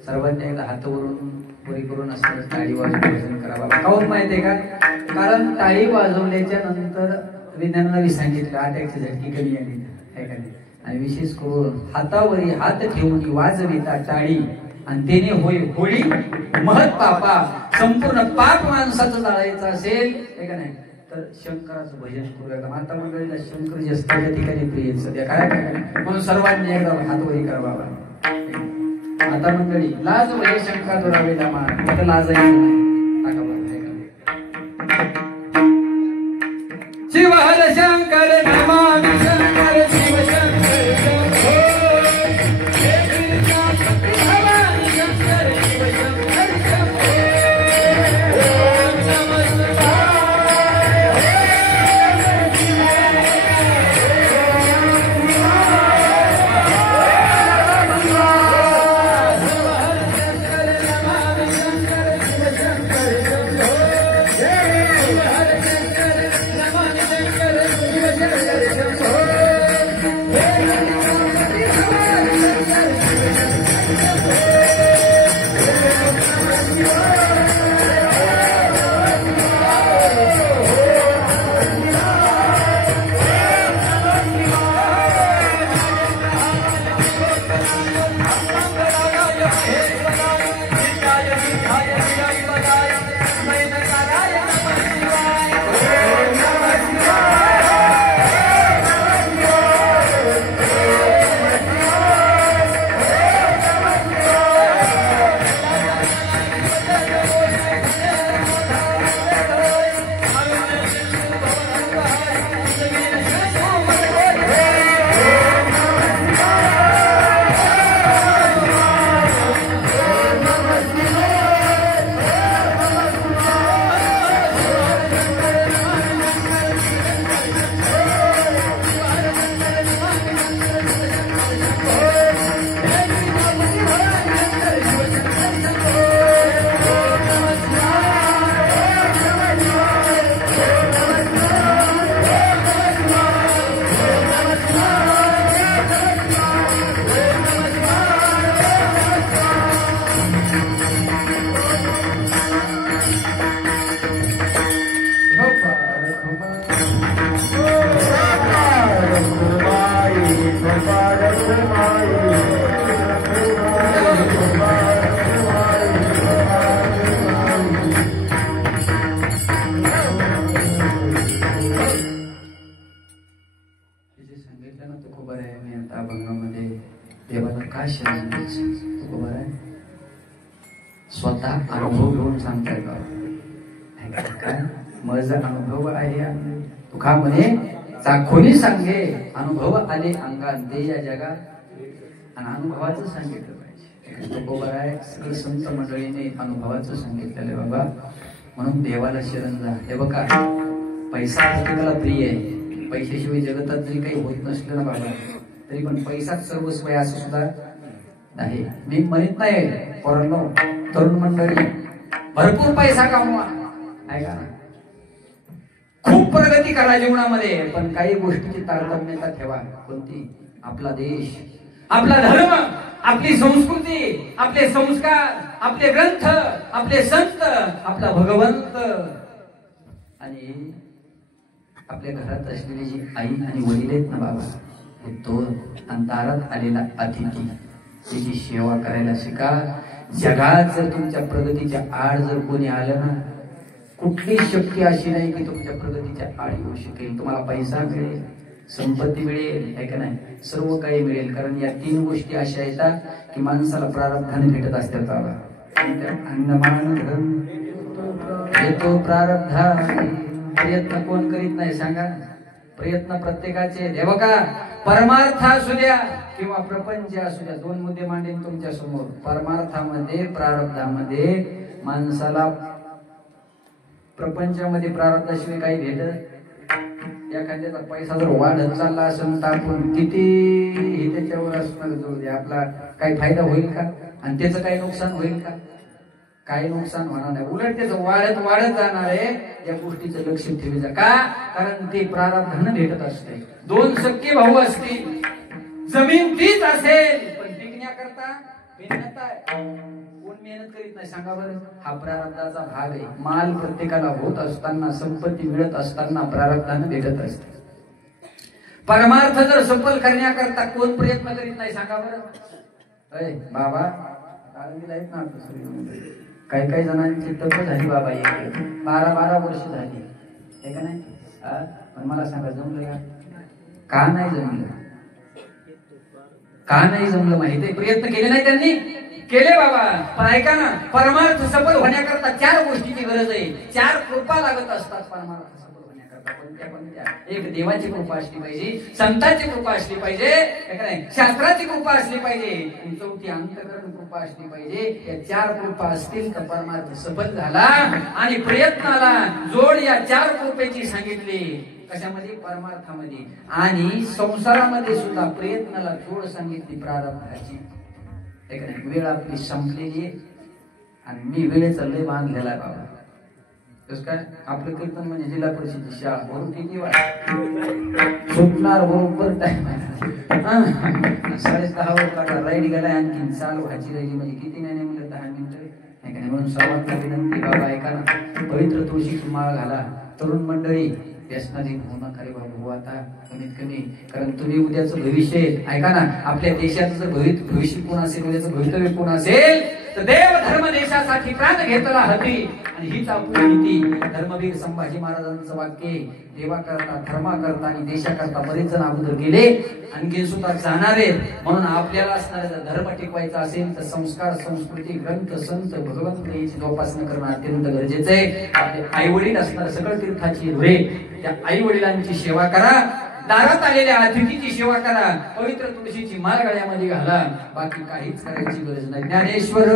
सर्वांनी एकदा हात वरून पुरी करून असताना टाळी वाजवून करा. काहून माहितीये का? कारण टाळी वाजवल्याच्या नंतर विज्ञानाने सांगितलं अटॅकची झटकी कमी आली. आणि विशेष करून हातावरी हात ठेवून वाजविता टाळी आणि त्याने होय होळी महत् पापा. संपूर्ण पाप माणसाचं जाळायचं असेल का नाही तर शंकराचं भजन करूया. माता मंडळीला शंकर जे असतात त्या ठिकाणी प्रिय सध्या काय म्हणून सर्वांनी एकदा हातवरी करा बाबा. माता मंडळी लाज भजे शंका दुरावे दामा लाज शिव हर शंकर नमामि शंकर शिव सांगताय का? काय माझा अनुभव आहे तुका म्हणे चाखोनी सांगे अनुभव आले अंगात ते या जगात आणि अनुभवाचं सांगितलं पाहिजे. बरोबर आहे. सगळं संत मंडळीने अनुभवाचं सांगितलेलं आहे बाबा. म्हणून देवाला शरण जा. हे बघा पैसा प्रत्येकाला प्रिय आहे. पैशाशिवाय जगतात जरी काही होत नसलं ना बाबा तरी पण पैसाच सर्वस्व आहे असं सुद्धा नाही. मी म्हणत नाही पोरांनो तरुण मंडळी भरपूर पैसा कमवा ऐका ना खूप प्रगती करा जीवनामध्ये पण काही गोष्टीची तारतम्यता ठेवा. कोणती? आपला देश आपला धर्म आपली संस्कृती आपले संस्कार आपले ग्रंथ आपले संत आपला भगवंत आणि आपल्या घरात असलेली जी आई आणि वडील आहेत ना बाबा हे तो अंधारात आलेला अतिथी त्याची सेवा करायला शिका. जगात जर तुमच्या प्रगतीच्या आड जर कोणी आलं ना कुठली शक्ती अशी नाही की तुमच्या प्रगतीच्या आड येऊ शकेल. तुम्हाला पैसा मिळेल संपत्ती मिळेल आहे का नाही सर्व काही मिळेल. कारण या तीन गोष्टी अशा येतात की माणसाला प्रारब्धाने भेटत असतात बाबा. अन्नमान धन येतो प्रारब्धाने. प्रयत्न कोण करीत नाही सांगा? प्रयत्न प्रत्येकाचे. देव का परमार्थ असू द्या किंवा प्रपंच असू द्या. दोन मुद्दे मांडेन तुमच्या समोर. परमार्थामध्ये प्रारब्धामध्ये माणसाला प्रपंचामध्ये प्रारब्धाशिवाय काही भेटत. एखाद्याचा पैसा जर वाढत चालला असेल तर आपण किती त्याच्यावर असणार जाऊ दे आपला काही फायदा होईल का? आणि त्याचं काही नुकसान होईल का? काही नुकसान होणार नाही. उलट त्याचं वाढत वाढत जाणार आहे. या गोष्टीचं लक्ष ठेवायचं का? कारण ते प्रारब्धानं भेटत असते. दोन सख्खे भाऊ असतील जमीन तीच असेल पण टिकण्याकरता कोण मेहनत करीत नाही सांगा बरं? हा प्रारब्धाचा भाग आहे. माल प्रत्येकाला होत असताना संपत्ती मिळत असताना प्रारब्धानं भेटत असते. परमार्थ जर सफल करण्याकरता कोण प्रयत्न करीत नाही सांगा बरं? बाबा काही काही जणांची तप झाली बाबा 12-12 वर्ष झाली हे का नाही. पण मला सांगा जमलं का? नाही जमलं. का नाही जमलं माहिती? प्रयत्न केले नाही त्यांनी केले बाबा. पण ऐका ना परमार्थ सफल होण्याकरता 4 गोष्टीची गरज आहे. 4 कृपा लागत असतात परमार्थ सफल होण्याकरता. कोणत्या? एक देवाची कृपा असली पाहिजे संतांची कृपा असली पाहिजे शास्त्राची कृपा असली पाहिजे आणि चौथी अंतःकरण कृपा असली पाहिजे. या 4 कृपा असतील तर परमार्थ सफल झाला. आणि प्रयत्नाला जोड या 4 कृपेची सांगितली. कशामध्ये? परमार्थामध्ये. आणि संसारामध्ये सुद्धा प्रयत्नाला जोड सांगितली प्रारब्धाची. वेळ आपली संपलेली आहे आणि मी वेळेचा लय बांधलेला आहे बाबा. कसं काय? आपलं कीर्तन म्हणजे जिल्हा परिषदेची शाळा बरोबर किती वाजता सुटणार बरोबर टाइम 10:30 राईड गेलाय आणखी चालू व्हायची राहिली म्हणजे किती नाही म्हणलं 10 मिनिटं. म्हणून सर्वांना विनंती बाबा ऐका ना पवित्र तुळशीची माळ घाला. तरुण मंडळी व्यसनाधीन होऊ नका रे बाबू आता कमीत कमी. कारण तुम्ही उद्याचं भविष्य ऐका ना आपल्या देशाचं जर भविष्य कोण असेल उद्याचं भवितव्य कोण असेल तर देव धर्म देशासाठी प्राण घेतला हती. आणि हीच आपली नीती. धर्मवीर संभाजी महाराजांचं वाक्य देवा करता धर्मा करता आणि देशाकरता बरेच जण अगोदर गेले आणखी सुद्धा जाणार आहेत. म्हणून आपल्याला असणारा धर्म टिकवायचा असेल तर संस्कार संस्कृती ग्रंथ संत भगवंत याची जोपासना करणं अत्यंत गरजेचं आहे. आपले आई वडील असणार सगळं तीर्थाची धुळे त्या आई वडिलांची सेवा करा. दारात आलेल्या अतिथीची सेवा करा. पवित्र तुळशीची माळ गळ्यामध्ये घाला. बाकी काहीच करायची गरज नाही. ज्ञानेश्वर